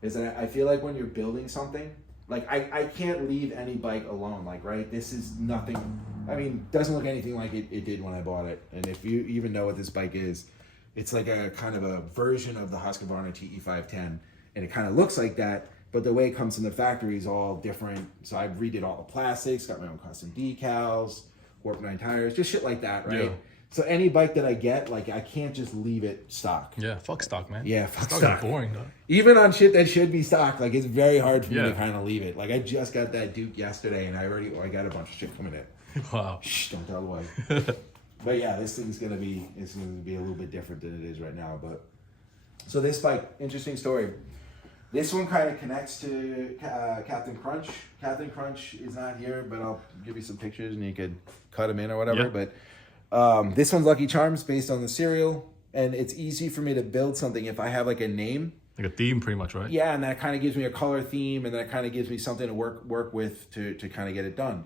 is that I feel like when you're building something, like, I can't leave any bike alone, like, right? This is nothing, I mean, doesn't look anything like it did when I bought it. And if you even know what this bike is, it's like a kind of a version of the Husqvarna TE510, and it kind of looks like that, but the way it comes from the factory is all different. So I redid all the plastics, got my own custom decals, warp 9 tires, just shit like that, right? Yeah. So any bike that I get, like, I can't just leave it stock. Yeah, fuck stock, man. Yeah, fuck stock. Stock is boring, though. Even on shit that should be stock, like, it's very hard for me to kind of leave it. Like, I just got that Duke yesterday, and I got a bunch of shit coming in. Wow. Shh, don't tell the wife. But yeah, this thing's gonna be a little bit different than it is right now. But so this bike, interesting story. This one kind of connects to Captain Crunch. Captain Crunch is not here, but I'll give you some pictures and you could cut them in or whatever. Yeah. But this one's Lucky Charms based on the cereal, and it's easy for me to build something if I have like a name. Like a theme, pretty much, right? Yeah, and that kind of gives me a color theme, and that kind of gives me something to work with to kind of get it done.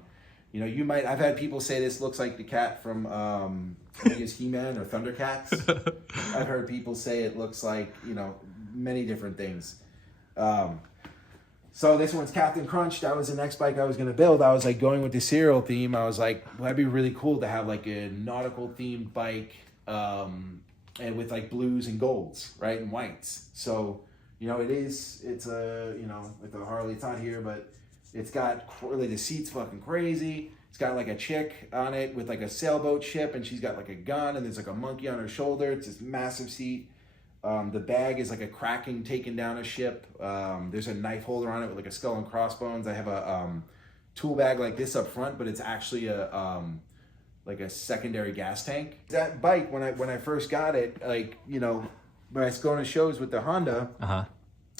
You know, I've had people say this looks like the cat from, I think it's He-Man or Thundercats. I've heard people say it looks like, you know, many different things. So this one's Captain Crunch. That was the next bike I was going to build. I was like going with the cereal theme. I was like, well, that'd be really cool to have like a nautical themed bike, and with like blues and golds, right? And whites. So, you know, it's a, you know, with the Harley, it's not here, but it's got, like, the seat's fucking crazy. It's got like a chick on it with like a sailboat ship, and she's got like a gun, and there's like a monkey on her shoulder. It's this massive seat. The bag is like a Kraken taking down a ship. There's a knife holder on it with like a skull and crossbones. I have a tool bag like this up front, but it's actually a like a secondary gas tank. That bike, when I first got it, like, you know, when I was going to shows with the Honda,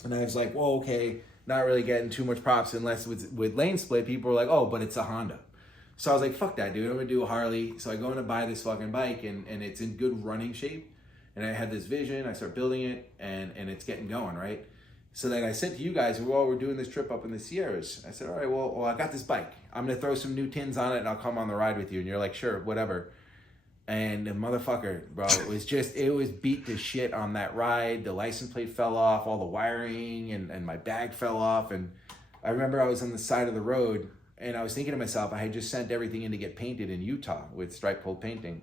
and I was like, well, okay, not really getting too much props unless with lane split. People were like, oh, but it's a Honda. So I was like, fuck that, dude. I'm gonna do a Harley. So I go in to buy this fucking bike, and it's in good running shape. And I had this vision, I start building it, and it's getting going, right? So then I said to you guys, well, we're doing this trip up in the Sierras. I said, all right, well, I got this bike. I'm going to throw some new tins on it, and I'll come on the ride with you. And you're like, sure, whatever. And the motherfucker, bro, it was beat to shit on that ride. The license plate fell off, all the wiring, and my bag fell off. And I remember I was on the side of the road, and I was thinking to myself, I had just sent everything in to get painted in Utah with stripe coat painting.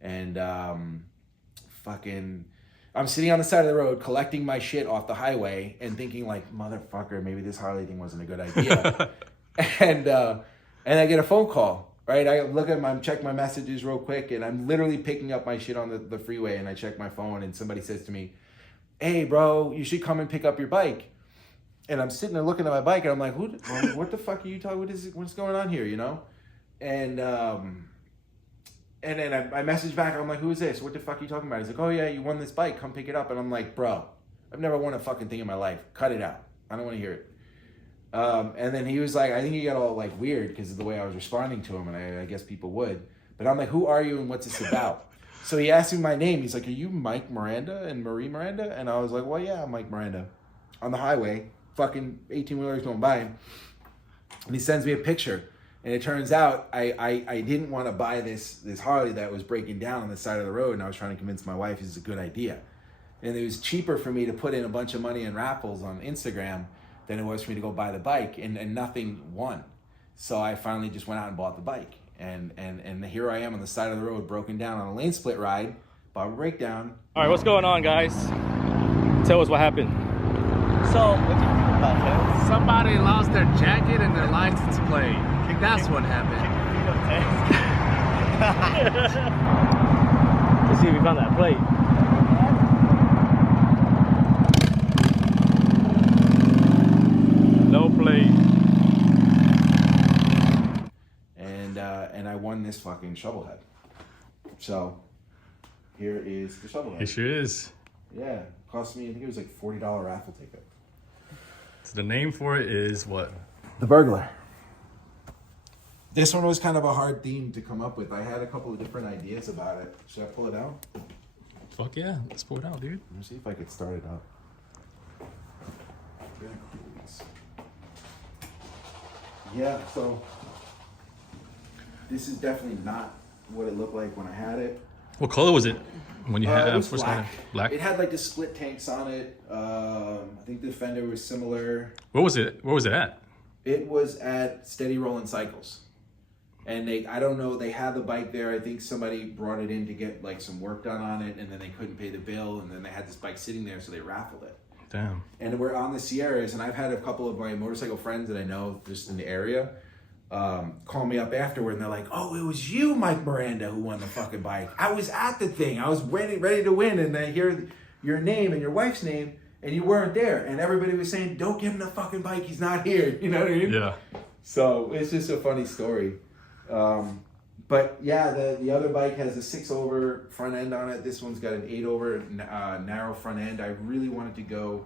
And, I'm sitting on the side of the road collecting my shit off the highway and thinking like, motherfucker, maybe this Harley thing wasn't a good idea. and I get a phone call, right? I look at check my messages real quick, and I'm literally picking up my shit on the freeway, and I check my phone, and somebody says to me, hey, bro, you should come and pick up your bike. And I'm sitting there looking at my bike, and I'm like, what the fuck are you talking? What's going on here, you know? And then I message back, I'm like, who is this? What the fuck are you talking about? He's like, oh yeah, you won this bike, come pick it up. And I'm like, bro, I've never won a fucking thing in my life. Cut it out. I don't want to hear it. And then he was like, I think he got all like weird because of the way I was responding to him, and I guess people would. But I'm like, who are you and what's this about? So he asked me my name. He's like, are you Mike Miranda and Marie Miranda? And I was like, well, yeah, I'm Mike Miranda. On the highway, fucking 18-wheelers going by. And he sends me a picture. And it turns out I didn't want to buy this Harley that was breaking down on the side of the road. And I was trying to convince my wife this is a good idea. And it was cheaper for me to put in a bunch of money in raffles on Instagram than it was for me to go buy the bike. And nothing won. So I finally just went out and bought the bike. And here I am on the side of the road, broken down on a lane split ride, Bobber breakdown. All right, what's going on, guys? Tell us what happened. So, what do you think about that? Somebody lost their jacket and their license plate. That's what happened. Let's see if we found that plate. No plate. And I won this fucking shovelhead. So here is the shovelhead. It sure is. Yeah, cost me, I think it was like $40 raffle ticket. So the name for it is what? The Burglar. This one was kind of a hard theme to come up with. I had a couple of different ideas about it. Should I pull it out? Fuck yeah, let's pull it out, dude. Let me see if I could start it up. Yeah, so this is definitely not what it looked like when I had it. What color was it when you had It was first black. got it? Black. It had like the split tanks on it. I think the fender was similar. Where was it? Where was it at? It was at Steady Rolling Cycles. And I don't know, they had the bike there. I think somebody brought it in to get like some work done on it, and then they couldn't pay the bill, and then they had this bike sitting there, so they raffled it. Damn. And we're on the Sierras, and I've had a couple of my motorcycle friends that I know just in the area call me up afterward, and they're like, oh, it was you, Mike Miranda, who won the fucking bike. I was at the thing. I was ready to win, and I hear your name and your wife's name, and you weren't there. And everybody was saying, don't give him the fucking bike. He's not here. You know what I mean? Yeah. So it's just a funny story. But yeah, the other bike has a 6-over front end on it. This one's got an 8-over narrow front end. I really wanted to go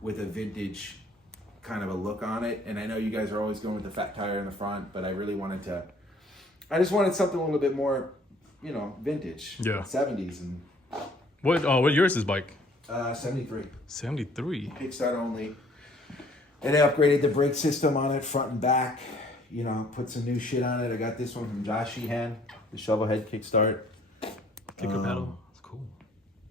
with a vintage kind of a look on it. And I know you guys are always going with the fat tire in the front, but I really I just wanted something a little bit more, you know, vintage. Yeah. 70s and... What year is this bike? 73. 73. Kickstart only. And they upgraded the brake system on it, front and back. You know, put some new shit on it. I got this one from Josh Sheehan, the Shovelhead kickstart. Kicker pedal. It's cool.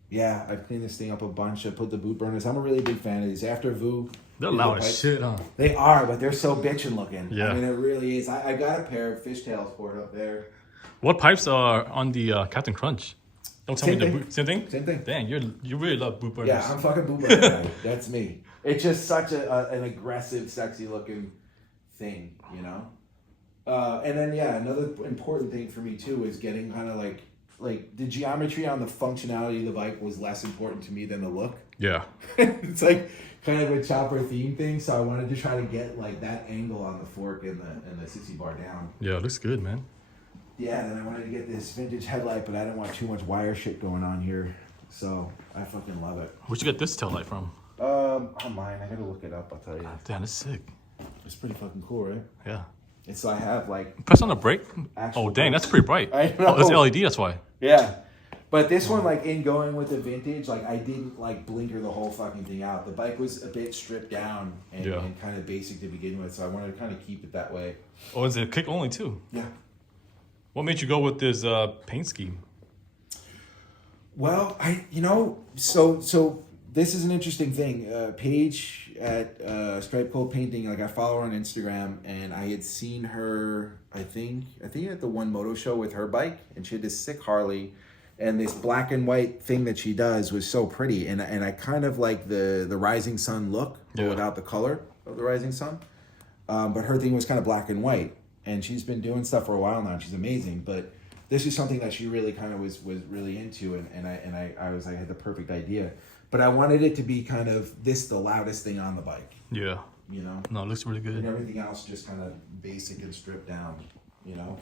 Yeah, I've cleaned this thing up a bunch. I put the boot burners. I'm a really big fan of these. After VU, They're loud as shit, huh? they are, but they're so bitchin' looking. Yeah. I mean, it really is. I got a pair of fishtails for it up there. What pipes are on the Captain Crunch? Don't tell Same me the thing. boot. Same thing? Same thing. Dang, you really love boot burners. Yeah, I'm fucking boot burner guy. That's me. It's just such an aggressive, sexy looking thing, you know? And then, yeah, another important thing for me, too, is getting kind of like the geometry on the functionality of the bike was less important to me than the look. Yeah. It's like kind of a chopper theme thing, so I wanted to try to get like that angle on the fork and the 60 bar down. Yeah, it looks good, man. Yeah, then I wanted to get this vintage headlight, but I didn't want too much wire shit going on here, so I fucking love it. Where'd you get this tail light from? Online, I gotta look it up, I'll tell you. Damn, it's sick. It's pretty fucking cool, right? Yeah. And so I have like... Press on the brake. Actual Oh, dang, that's pretty bright. I know. Oh, it's LED, that's why. Yeah. But this one, like, in going with the vintage, like, I didn't, like, blinker the whole fucking thing out. The bike was a bit stripped down and kind of basic to begin with, so I wanted to kind of keep it that way. Oh, is it kick only, too? Yeah. What made you go with this paint scheme? Well, so this is an interesting thing. Paige at Stripe Cold Painting, like, I follow her on Instagram, and I had seen her, I think at the One Moto show with her bike, and she had this sick Harley, And this black and white thing that she does was so pretty, and I kind of like the rising sun look, but without the color of the rising sun. But her thing was kind of black and white, and she's been doing stuff for a while now. And she's amazing, but this is something that she really kind of was really into, and I was like, I had the perfect idea, but I wanted it to be kind of the loudest thing on the bike. Yeah. You know. No, it looks really good. And everything else just kind of basic and stripped down. You know.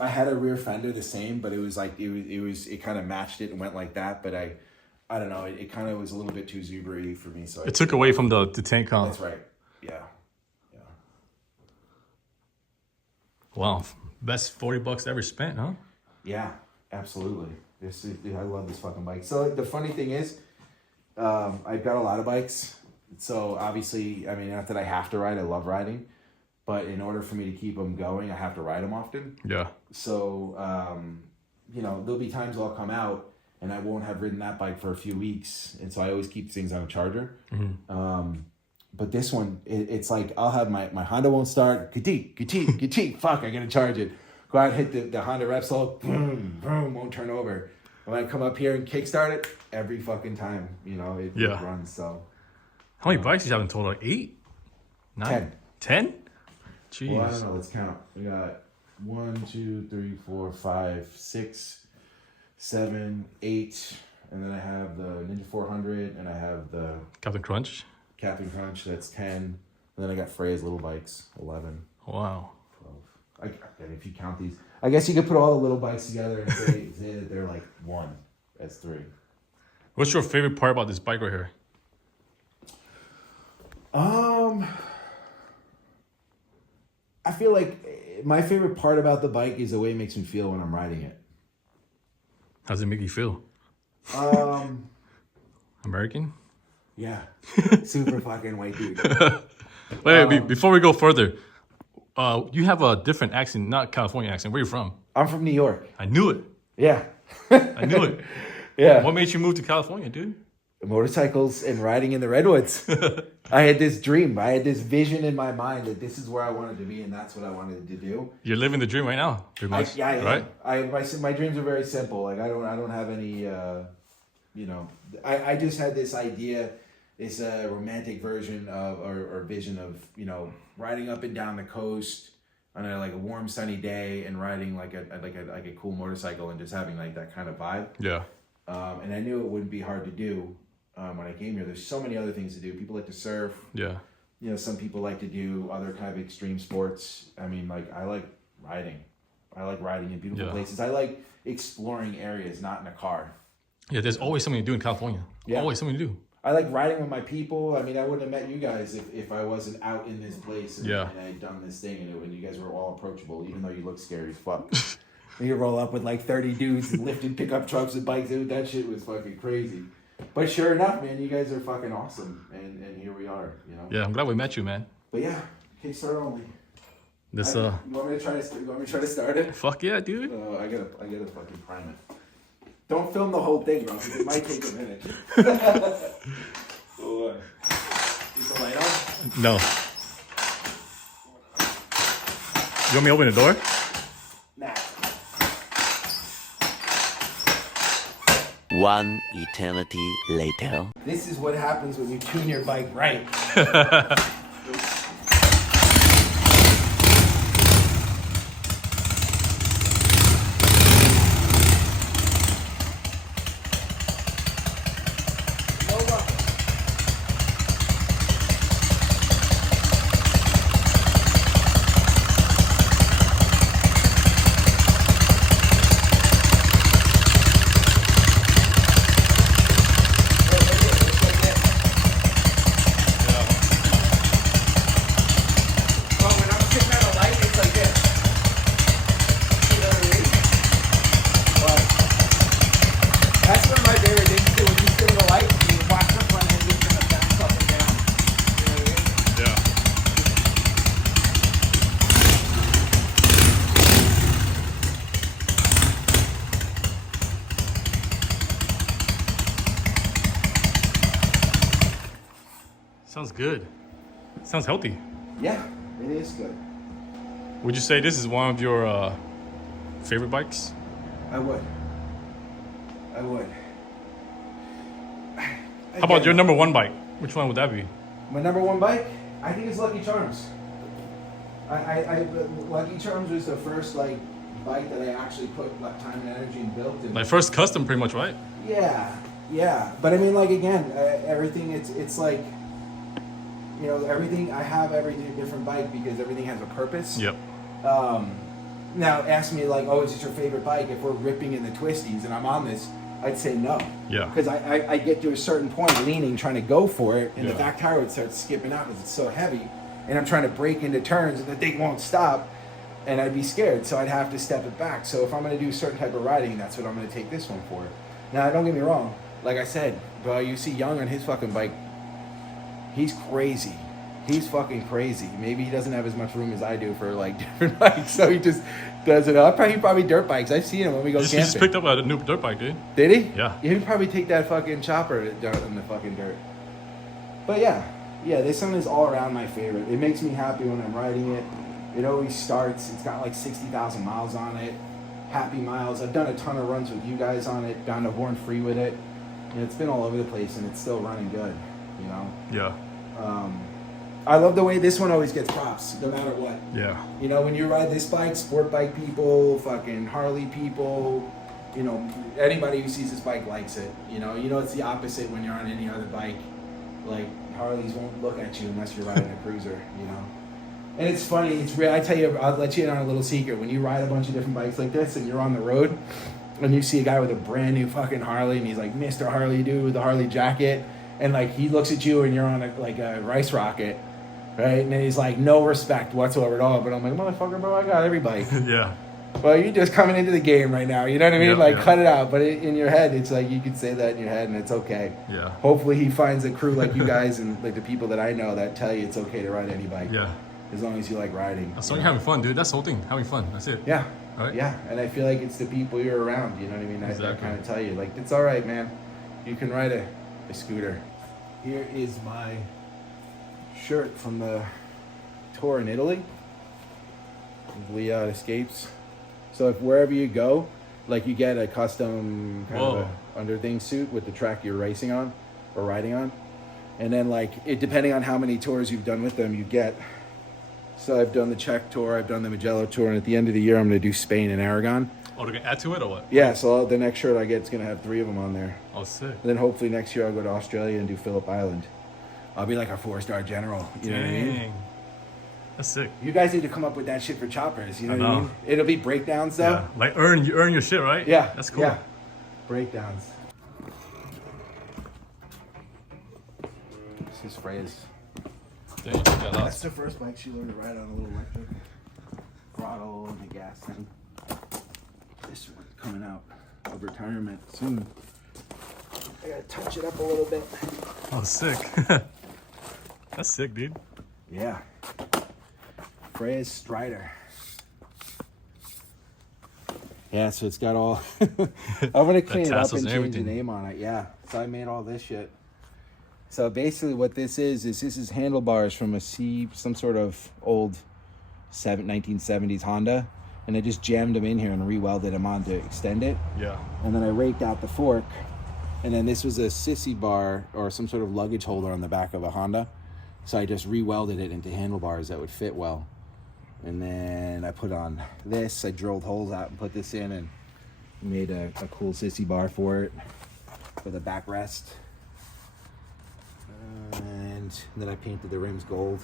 I had a rear fender the same, but it was like it kind of matched it and went like that. But I don't know. It kind of was a little bit too Subaru-y for me. So it took away from the tank, huh? That's right. Yeah. Wow, best $40 ever spent, huh? Yeah, absolutely. I love this fucking bike. So the funny thing is, I've got a lot of bikes. So obviously, I mean, not that I have to ride. I love riding. But in order for me to keep them going, I have to ride them often. Yeah. So, you know, there'll be times I'll come out and I won't have ridden that bike for a few weeks. And so I always keep things on a charger. Mm-hmm. But this one, it's like I'll have my Honda won't start. Ka-tee. Fuck, I gotta charge it. Go out and hit the Honda Repsol. Boom, boom, won't turn over. When I come up here and kickstart it, every fucking time, you know, it runs. So. How many bikes do you have in total? Like 8? 9? 10? Jeez. Well, I don't know. Let's count. We got 1, 2, 3, 4, 5, 6, 7, 8, and then I have the Ninja 400, and I have the Captain Crunch. That's 10, and then I got Freya's little bikes, 11. Wow. 12. If you count these, I guess you could put all the little bikes together and say that they're like 1. That's 3. What's your favorite part about this bike right here? I feel like my favorite part about the bike is the way it makes me feel when I'm riding it. How does it make you feel? American? Yeah. Super fucking white dude. Wait, before we go further, you have a different accent, not California accent. Where are you from? I'm from New York. I knew it. Yeah. I knew it. Yeah. What made you move to California, dude? Motorcycles and riding in the redwoods. I had this dream. I had this vision in my mind that this is where I wanted to be, and that's what I wanted to do. You're living the dream right now, pretty much. Right? My dreams are very simple. Like I don't have any. You know, I just had this idea, this romantic version of or vision of, you know, riding up and down the coast on a warm sunny day and riding like a cool motorcycle and just having like that kind of vibe. Yeah. And I knew it wouldn't be hard to do. When I came here, there's so many other things to do. People like to surf. Yeah. You know, some people like to do other kind of extreme sports. I mean, like I like riding. I like riding in beautiful places. I like exploring areas, not in a car. Yeah, there's always something to do in California. Yeah. Always something to do. I like riding with my people. I mean, I wouldn't have met you guys if I wasn't out in this place and I had done this thing and you guys were all approachable, even though you look scary as fuck. You roll up with like 30 dudes and lifting pickup trucks and bikes. Dude, that shit was fucking crazy. But sure enough, man, you guys are fucking awesome. And here we are, you know? Yeah, I'm glad we met you, man. But yeah, Kickstarter only. This you want me to try to start it? Fuck yeah, dude. I gotta fucking prime it. Don't film the whole thing, bro, because it might take a minute. Oh, is the light on? No. You want me to open the door? Nah. One eternity later. This is what happens when you tune your bike right. Sounds good. Sounds healthy. Yeah, it is good. Would you say this is one of your favorite bikes? I would. would. How about your number one bike? Which one would that be? My number one bike? I think it's Lucky Charms. Lucky Charms was the first like bike that I actually put like time and energy and built. And Like first custom, pretty much, right? Yeah. But I mean, like again, everything. It's like, you know, everything. I have every different bike because everything has a purpose. Yep. Now, ask me like, oh, is this your favorite bike? If we're ripping in the twisties and I'm on this, I'd say no. Yeah. Because I get to a certain point leaning, trying to go for it, and the Yeah. back tire would start skipping out because it's so heavy. And I'm trying to brake into turns, and the thing won't stop, and I'd be scared. So I'd have to step it back. So if I'm going to do a certain type of riding, that's what I'm going to take this one for. Now, don't get me wrong. Like I said, bro, you see Young on his fucking bike, he's crazy. He's fucking crazy. Maybe he doesn't have as much room as I do for like different bikes, so he just does it up. He probably dirt bikes. I've seen him when we go He camping. just picked up a new dirt bike, dude. Did he? Yeah. He'd probably take that fucking chopper down in the fucking dirt. But yeah, this one is all around my favorite. It makes me happy when I'm riding it. It always starts. It's got like 60,000 miles on it. Happy miles. I've done a ton of runs with you guys on it. Gone to Horn Free with it. And it's been all over the place, and it's still running good. You know. Yeah. I love the way this one always gets props, no matter what. Yeah. You know, when you ride this bike, sport bike people, fucking Harley people, you know, anybody who sees this bike likes it. You know it's the opposite when you're on any other bike. Like, Harleys won't look at you unless you're riding a cruiser, you know. And it's funny, it's real. I tell you, I'll let you in on a little secret. When you ride a bunch of different bikes like this and you're on the road, and you see a guy with a brand new fucking Harley, and he's like, Mr. Harley dude with the Harley jacket, and like he looks at you and you're on a rice rocket, right? And then he's like, no respect whatsoever at all. But I'm like, motherfucker, bro, I got every bike. Yeah. Well, you're just coming into the game right now. You know what I mean? Yeah. Cut it out. But in your head, it's like you could say that in your head, and it's okay. Yeah. Hopefully, he finds a crew like you guys and like the people that I know that tell you it's okay to ride any bike. Yeah. As long as you like riding. As long as you're having fun, dude. That's the whole thing. Having fun. That's it. Yeah. Right? Yeah. And I feel like it's the people you're around. You know what I mean? That Exactly. kind of tell you, like, it's all right, man. You can ride a scooter. Here is my shirt from the tour in Italy. Leon Escapes. So if wherever you go, like you get a custom kind of a underthing suit with the track you're racing on or riding on. And then like it depending on how many tours you've done with them, you get. So I've done the Czech tour, I've done the Mugello tour, and at the end of the year I'm gonna do Spain and Aragon. Oh, they're gonna add to it or what? Yeah, so the next shirt I get is gonna have 3 of them on there. Oh, sick. And then hopefully next year I'll go to Australia and do Phillip Island. I'll be like a 4-star general. You know what I mean? Dang. That's sick. You guys need to come up with that shit for choppers. You know I what I know. mean? It'll be breakdowns though. Yeah. Like earn your shit, right? Yeah. That's cool. Yeah. Breakdowns. This is Freya's. Dang, yeah, That's that's the first bike she learned to ride on, a little electric throttle and the gas thing. This one's coming out of retirement soon. I gotta touch it up a little bit. oh sick. That's sick, dude. Yeah. Freya's Strider. Yeah, so it's got all... I'm going to clean it up tassels and and change everything. the name on it. Yeah, so I made all this shit. So basically what this is handlebars from some sort of old 1970s Honda. And I just jammed them in here and re-welded them on to extend it. Yeah. And then I raked out the fork. And then this was a sissy bar or some sort of luggage holder on the back of a Honda. So I just re-welded it into handlebars that would fit well. And then I put on this. I drilled holes out and put this in and made a cool sissy bar for it with a backrest. And then I painted the rims gold.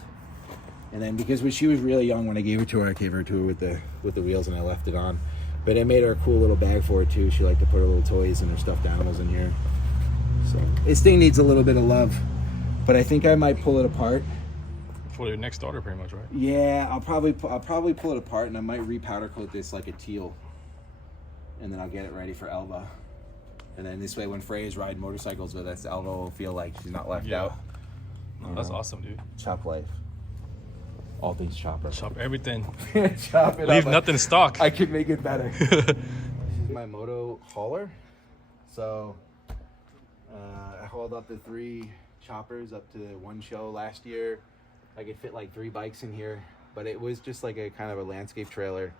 And then because when she was really young, when I gave it to her, I gave her to her with the wheels and I left it on. But I made her a cool little bag for it too. She liked to put her little toys and her stuffed animals in here. So this thing needs a little bit of love, but I think I might pull it apart. For your next starter, pretty much, right? Yeah, I'll probably pull it apart and I might repowder coat this like a teal, and then I'll get it ready for Elva. And then this way, when Freya's riding motorcycles with us, Elva will feel like she's not left out. No, that's awesome, dude. Chop life. All things chopper. Chop everything. Chop it Leave up. nothing in stock. I could make it better. This is my moto hauler. So I hauled up the 3 choppers up to one show last year. I could fit like 3 bikes in here, but it was just like a kind of a landscape trailer,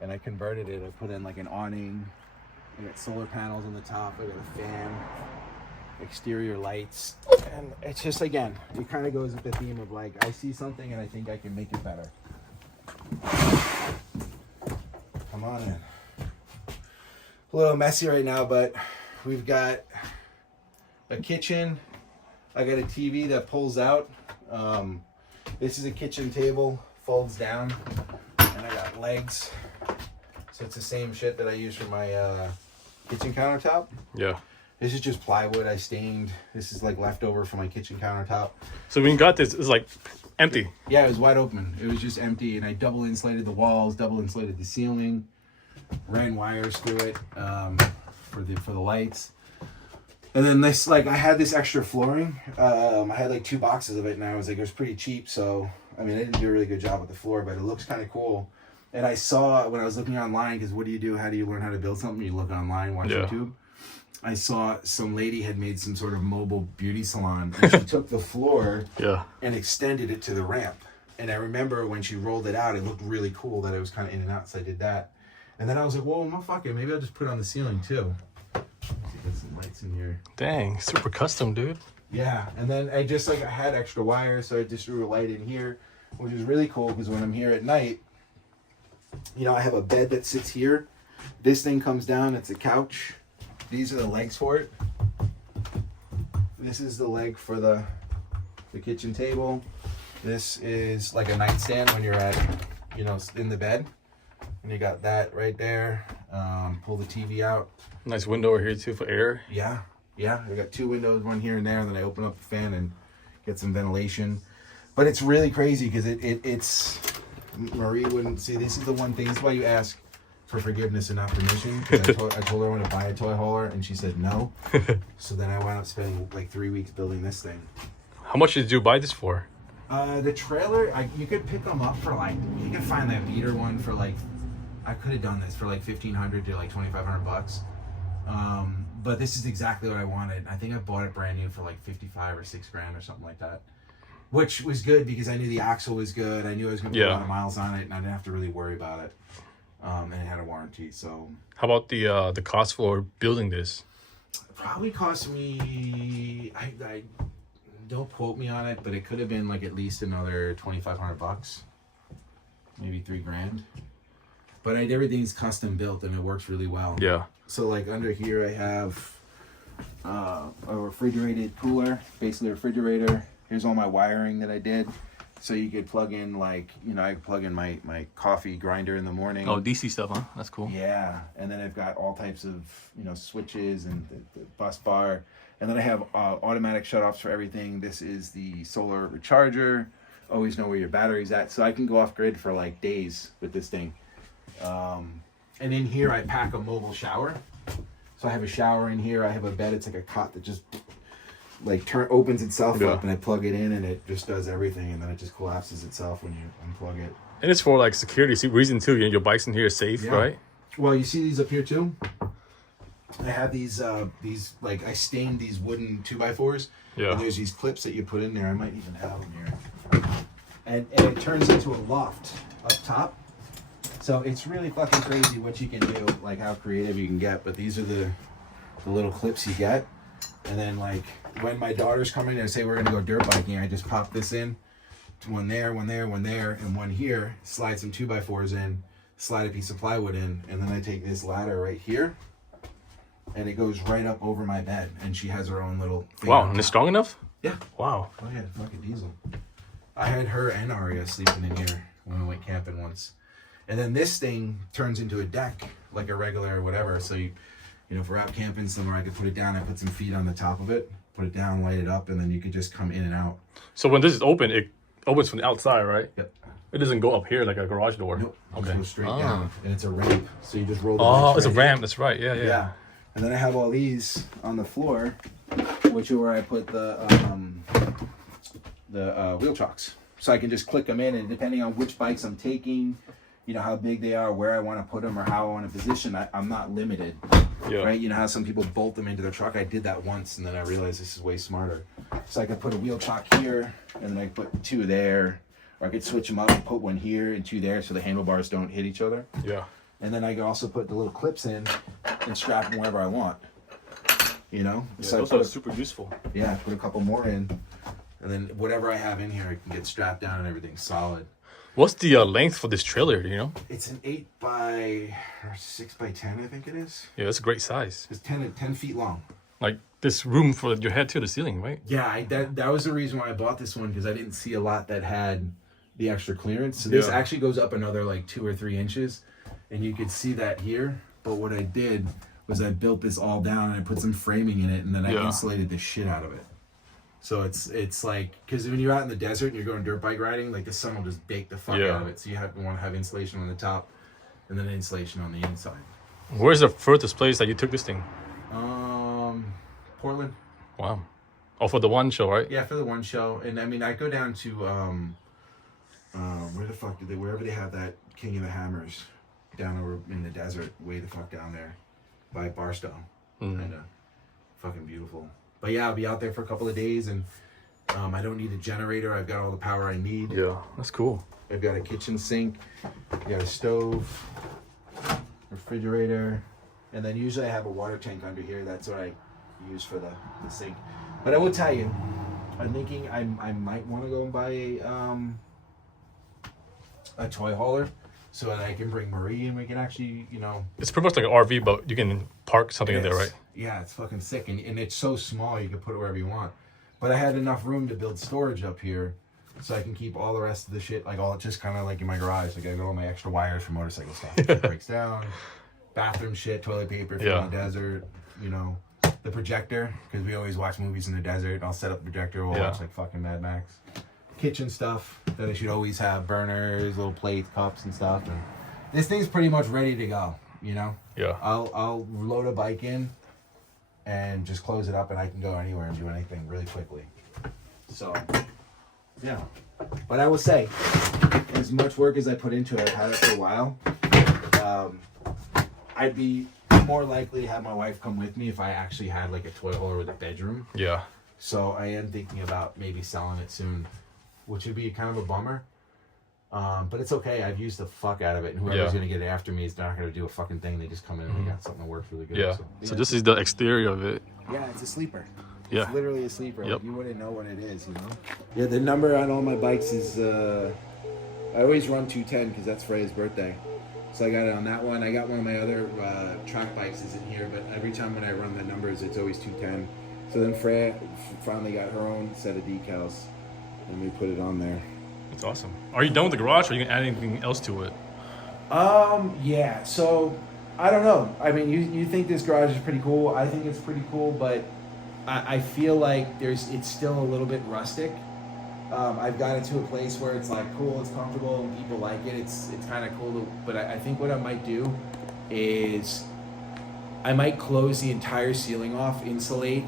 and I converted it. I put in like an awning, I got solar panels on the top. I got a fan, exterior lights, and it's just, again, it kind of goes with the theme of like, I see something and I think I can make it better. Come on in. A little messy right now, but we've got a kitchen. I got a TV that pulls out. This is a kitchen table, folds down, and I got legs. So it's the same shit that I use for my kitchen countertop. Yeah. This is just plywood I stained. This is like leftover from my kitchen countertop. So when you got this, it's like empty. Yeah, it was wide open. It was just empty, and I double insulated the walls, double insulated the ceiling, ran wires through it for the lights. And then this, like, I had this extra flooring. I had like 2 boxes of it, and I was like, it was pretty cheap. So, I mean, I didn't do a really good job with the floor, but it looks kind of cool. And I saw when I was looking online, because what do you do? How do you learn how to build something? You look online, watch YouTube. I saw some lady had made some sort of mobile beauty salon, and she took the floor and extended it to the ramp. And I remember when she rolled it out, it looked really cool that it was kind of in and out, so I did that. And then I was like, whoa, motherfucker, maybe I'll just put it on the ceiling too. Let's see, get some lights in here. Dang, super custom, dude. Yeah, and then I just, like, I had extra wires, so I just threw a light in here, which is really cool, because when I'm here at night, you know, I have a bed that sits here. This thing comes down, it's a couch. These are the legs for it. This is the leg for the kitchen table. This is like a nightstand when you're at, you know, in the bed. And you got that right there. Pull the TV out. Nice window over here too for air. Yeah. I got 2 windows, one here and there, and then I open up the fan and get some ventilation. But it's really crazy because it's Marie wouldn't see. This is the one thing. This is why you ask for forgiveness and not permission. I told her I want to buy a toy hauler, and she said no. So then I wound up spending like 3 weeks building this thing. How much did you buy this for? The trailer, you could pick them up for like, you can find that beater one for like, I could have done this for like $1,500 to like $2,500. But this is exactly what I wanted. I think I bought it brand new for like 55 or $6,000 or something like that. Which was good because I knew the axle was good. I knew I was going to put a lot of miles on it, and I didn't have to really worry about it. And it had a warranty, so. How about the cost for building this? It probably cost me, I don't quote me on it, but it could have been like at least another $2,500, maybe $3,000. But everything's custom built and it works really well. Yeah. So like under here I have a refrigerated cooler, basically a refrigerator. Here's all my wiring that I did. So you could plug in, like, you know, I plug in my coffee grinder in the morning. Oh, DC stuff, huh? That's cool. Yeah. And then I've got all types of, you know, switches and the bus bar. And then I have automatic shutoffs for everything. This is the solar recharger. Always know where your battery's at. So I can go off grid for like days with this thing. And in here I pack a mobile shower. So I have a shower in here. I have a bed. It's like a cot that just like opens itself up, and I plug it in and it just does everything, and then it just collapses itself when you unplug it. And it's for like security reason too. You know, your bike's in here is safe, right? Well, you see these up here too? I have these like, I stained these wooden 2x4s. Yeah. And there's these clips that you put in there. I might even have them here. And it turns into a loft up top. So it's really fucking crazy what you can do, like how creative you can get. But these are the little clips you get. And then, like, when my daughter's coming and say we're gonna go dirt biking, I just pop this in, one there, one there, one there, and one here. Slide some 2x4s in, slide a piece of plywood in, and then I take this ladder right here, and it goes right up over my bed. And she has her own little thing. Wow, and it's strong enough? Yeah. Wow. Oh yeah, fucking diesel. I had her and Aria sleeping in here when we went camping once. And then this thing turns into a deck, like a regular whatever. So you know, if we're out camping somewhere, I could put it down. I put some feet on the top of it, put it down, light it up, and then you could just come in and out. So when this is open, it opens from the outside, right? Yep. It doesn't go up here like a garage door. Nope. Okay. It goes straight down, and it's a ramp. So you just roll the Oh, legs it's a right ramp. in. That's right. Yeah. Yeah. And then I have all these on the floor, which are where I put the wheel chocks. So I can just click them in, and depending on which bikes I'm taking, you know, how big they are, where I want to put them, or how I want to position, I'm not limited. Yeah. Right? You know how some people bolt them into their truck? I did that once, and then I realized this is way smarter. So I could put a wheel chock here, and then I could put 2 there, or I could switch them up and put 1 here and 2 there so the handlebars don't hit each other. Yeah. And then I could also put the little clips in and strap them wherever I want. You know? Yeah, So those I are put super useful. I put a couple more in, and then whatever I have in here, I can get strapped down and everything's solid. What's the length for this trailer, do you know? It's an 8 by or 6 by 10, I think it is. Yeah, that's a great size. It's 10 feet long. Like, this room for your head to the ceiling, right? Yeah, that was the reason why I bought this one, because I didn't see a lot that had the extra clearance. So this actually goes up another like 2 or 3 inches, and you could see that here. But what I did was I built this all down and I put some framing in it, and then I insulated the shit out of it. So it's like, because when you're out in the desert and you're going dirt bike riding, like the sun will just bake the fuck out of it. So you want to have insulation on the top, and then insulation on the inside. Where's the furthest place that you took this thing? Portland. Wow. Oh, for the one show, right? Yeah, for the one show. And I mean, I go down to where the fuck do they? Wherever they have that King of the Hammers, down over in the desert, way the fuck down there, by Barstow. And fucking beautiful. But yeah, I'll be out there for a couple of days, and I don't need a generator. I've got all the power I need. Yeah, that's cool. I've got a kitchen sink, I've got a stove, refrigerator, and then usually I have a water tank under here. That's what I use for the sink. But I will tell you, I'm thinking I might want to go and buy a toy hauler so that I can bring Marie and we can actually, you know... It's pretty much like an RV, but you can park something in there, right? Yeah, it's fucking sick. And it's so small, you can put it wherever you want. But I had enough room to build storage up here so I can keep all the rest of the shit, like all just kind of like in my garage. Like I got all my extra wires for motorcycle stuff. It breaks down. Bathroom shit, toilet paper from the desert, you know. The projector, because we always watch movies in the desert. I'll set up the projector, we'll watch like fucking Mad Max. Kitchen stuff that I should always have, burners, little plates, cups and stuff. And this thing's pretty much ready to go, you know? Yeah. I'll load a bike in and just close it up, and I can go anywhere and do anything really quickly. So, yeah. But I will say, as much work as I put into it, I've had it for a while. I'd be more likely to have my wife come with me if I actually had like a toy hauler with a bedroom. Yeah. So I am thinking about maybe selling it soon, which would be kind of a bummer. But it's okay. I've used the fuck out of it, and whoever's gonna get it after me is not gonna do a fucking thing. They just come in and they got something that works really good. Yeah. So this is the exterior of it. Yeah, it's a sleeper. Yeah. It's literally a sleeper. Yep. Like, you wouldn't know what it is, you know? Yeah, the number on all my bikes is, I always run 210 because that's Freya's birthday. So I got it on that one. I got one of my other track bikes is in here, but every time when I run the numbers, it's always 210. So then Freya finally got her own set of decals, and we put it on there. That's awesome. Are you done with the garage, or are you gonna add anything else to it? Yeah, so I don't know. I mean, you think this garage is pretty cool. I think it's pretty cool, but I feel like it's still a little bit rustic. I've got it to a place where it's like cool, it's comfortable, and people like it. It's kind of cool, but I think what I might do is I might close the entire ceiling off, insulate,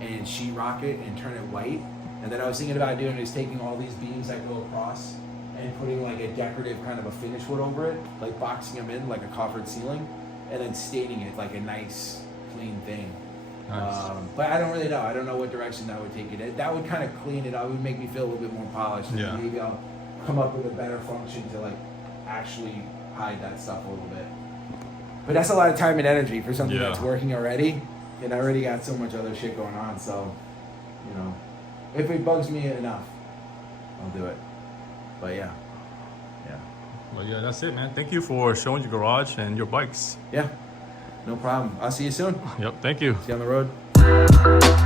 and sheetrock it, and turn it white. And then I was thinking about doing is taking all these beams that go across and putting like a decorative kind of a finish wood over it, like boxing them in like a coffered ceiling, and then staining it like a nice, clean thing. Nice. But I don't really know. I don't know what direction that would take it. That would kind of clean it up. It would make me feel a little bit more polished. Yeah. And maybe I'll come up with a better function to like actually hide that stuff a little bit. But that's a lot of time and energy for something that's working already. And I already got so much other shit going on. So, you know, if it bugs me enough, I'll do it. But yeah. Well, yeah, that's it, man. Thank you for showing your garage and your bikes. Yeah. No problem. I'll see you soon. Yep, thank you. See you on the road.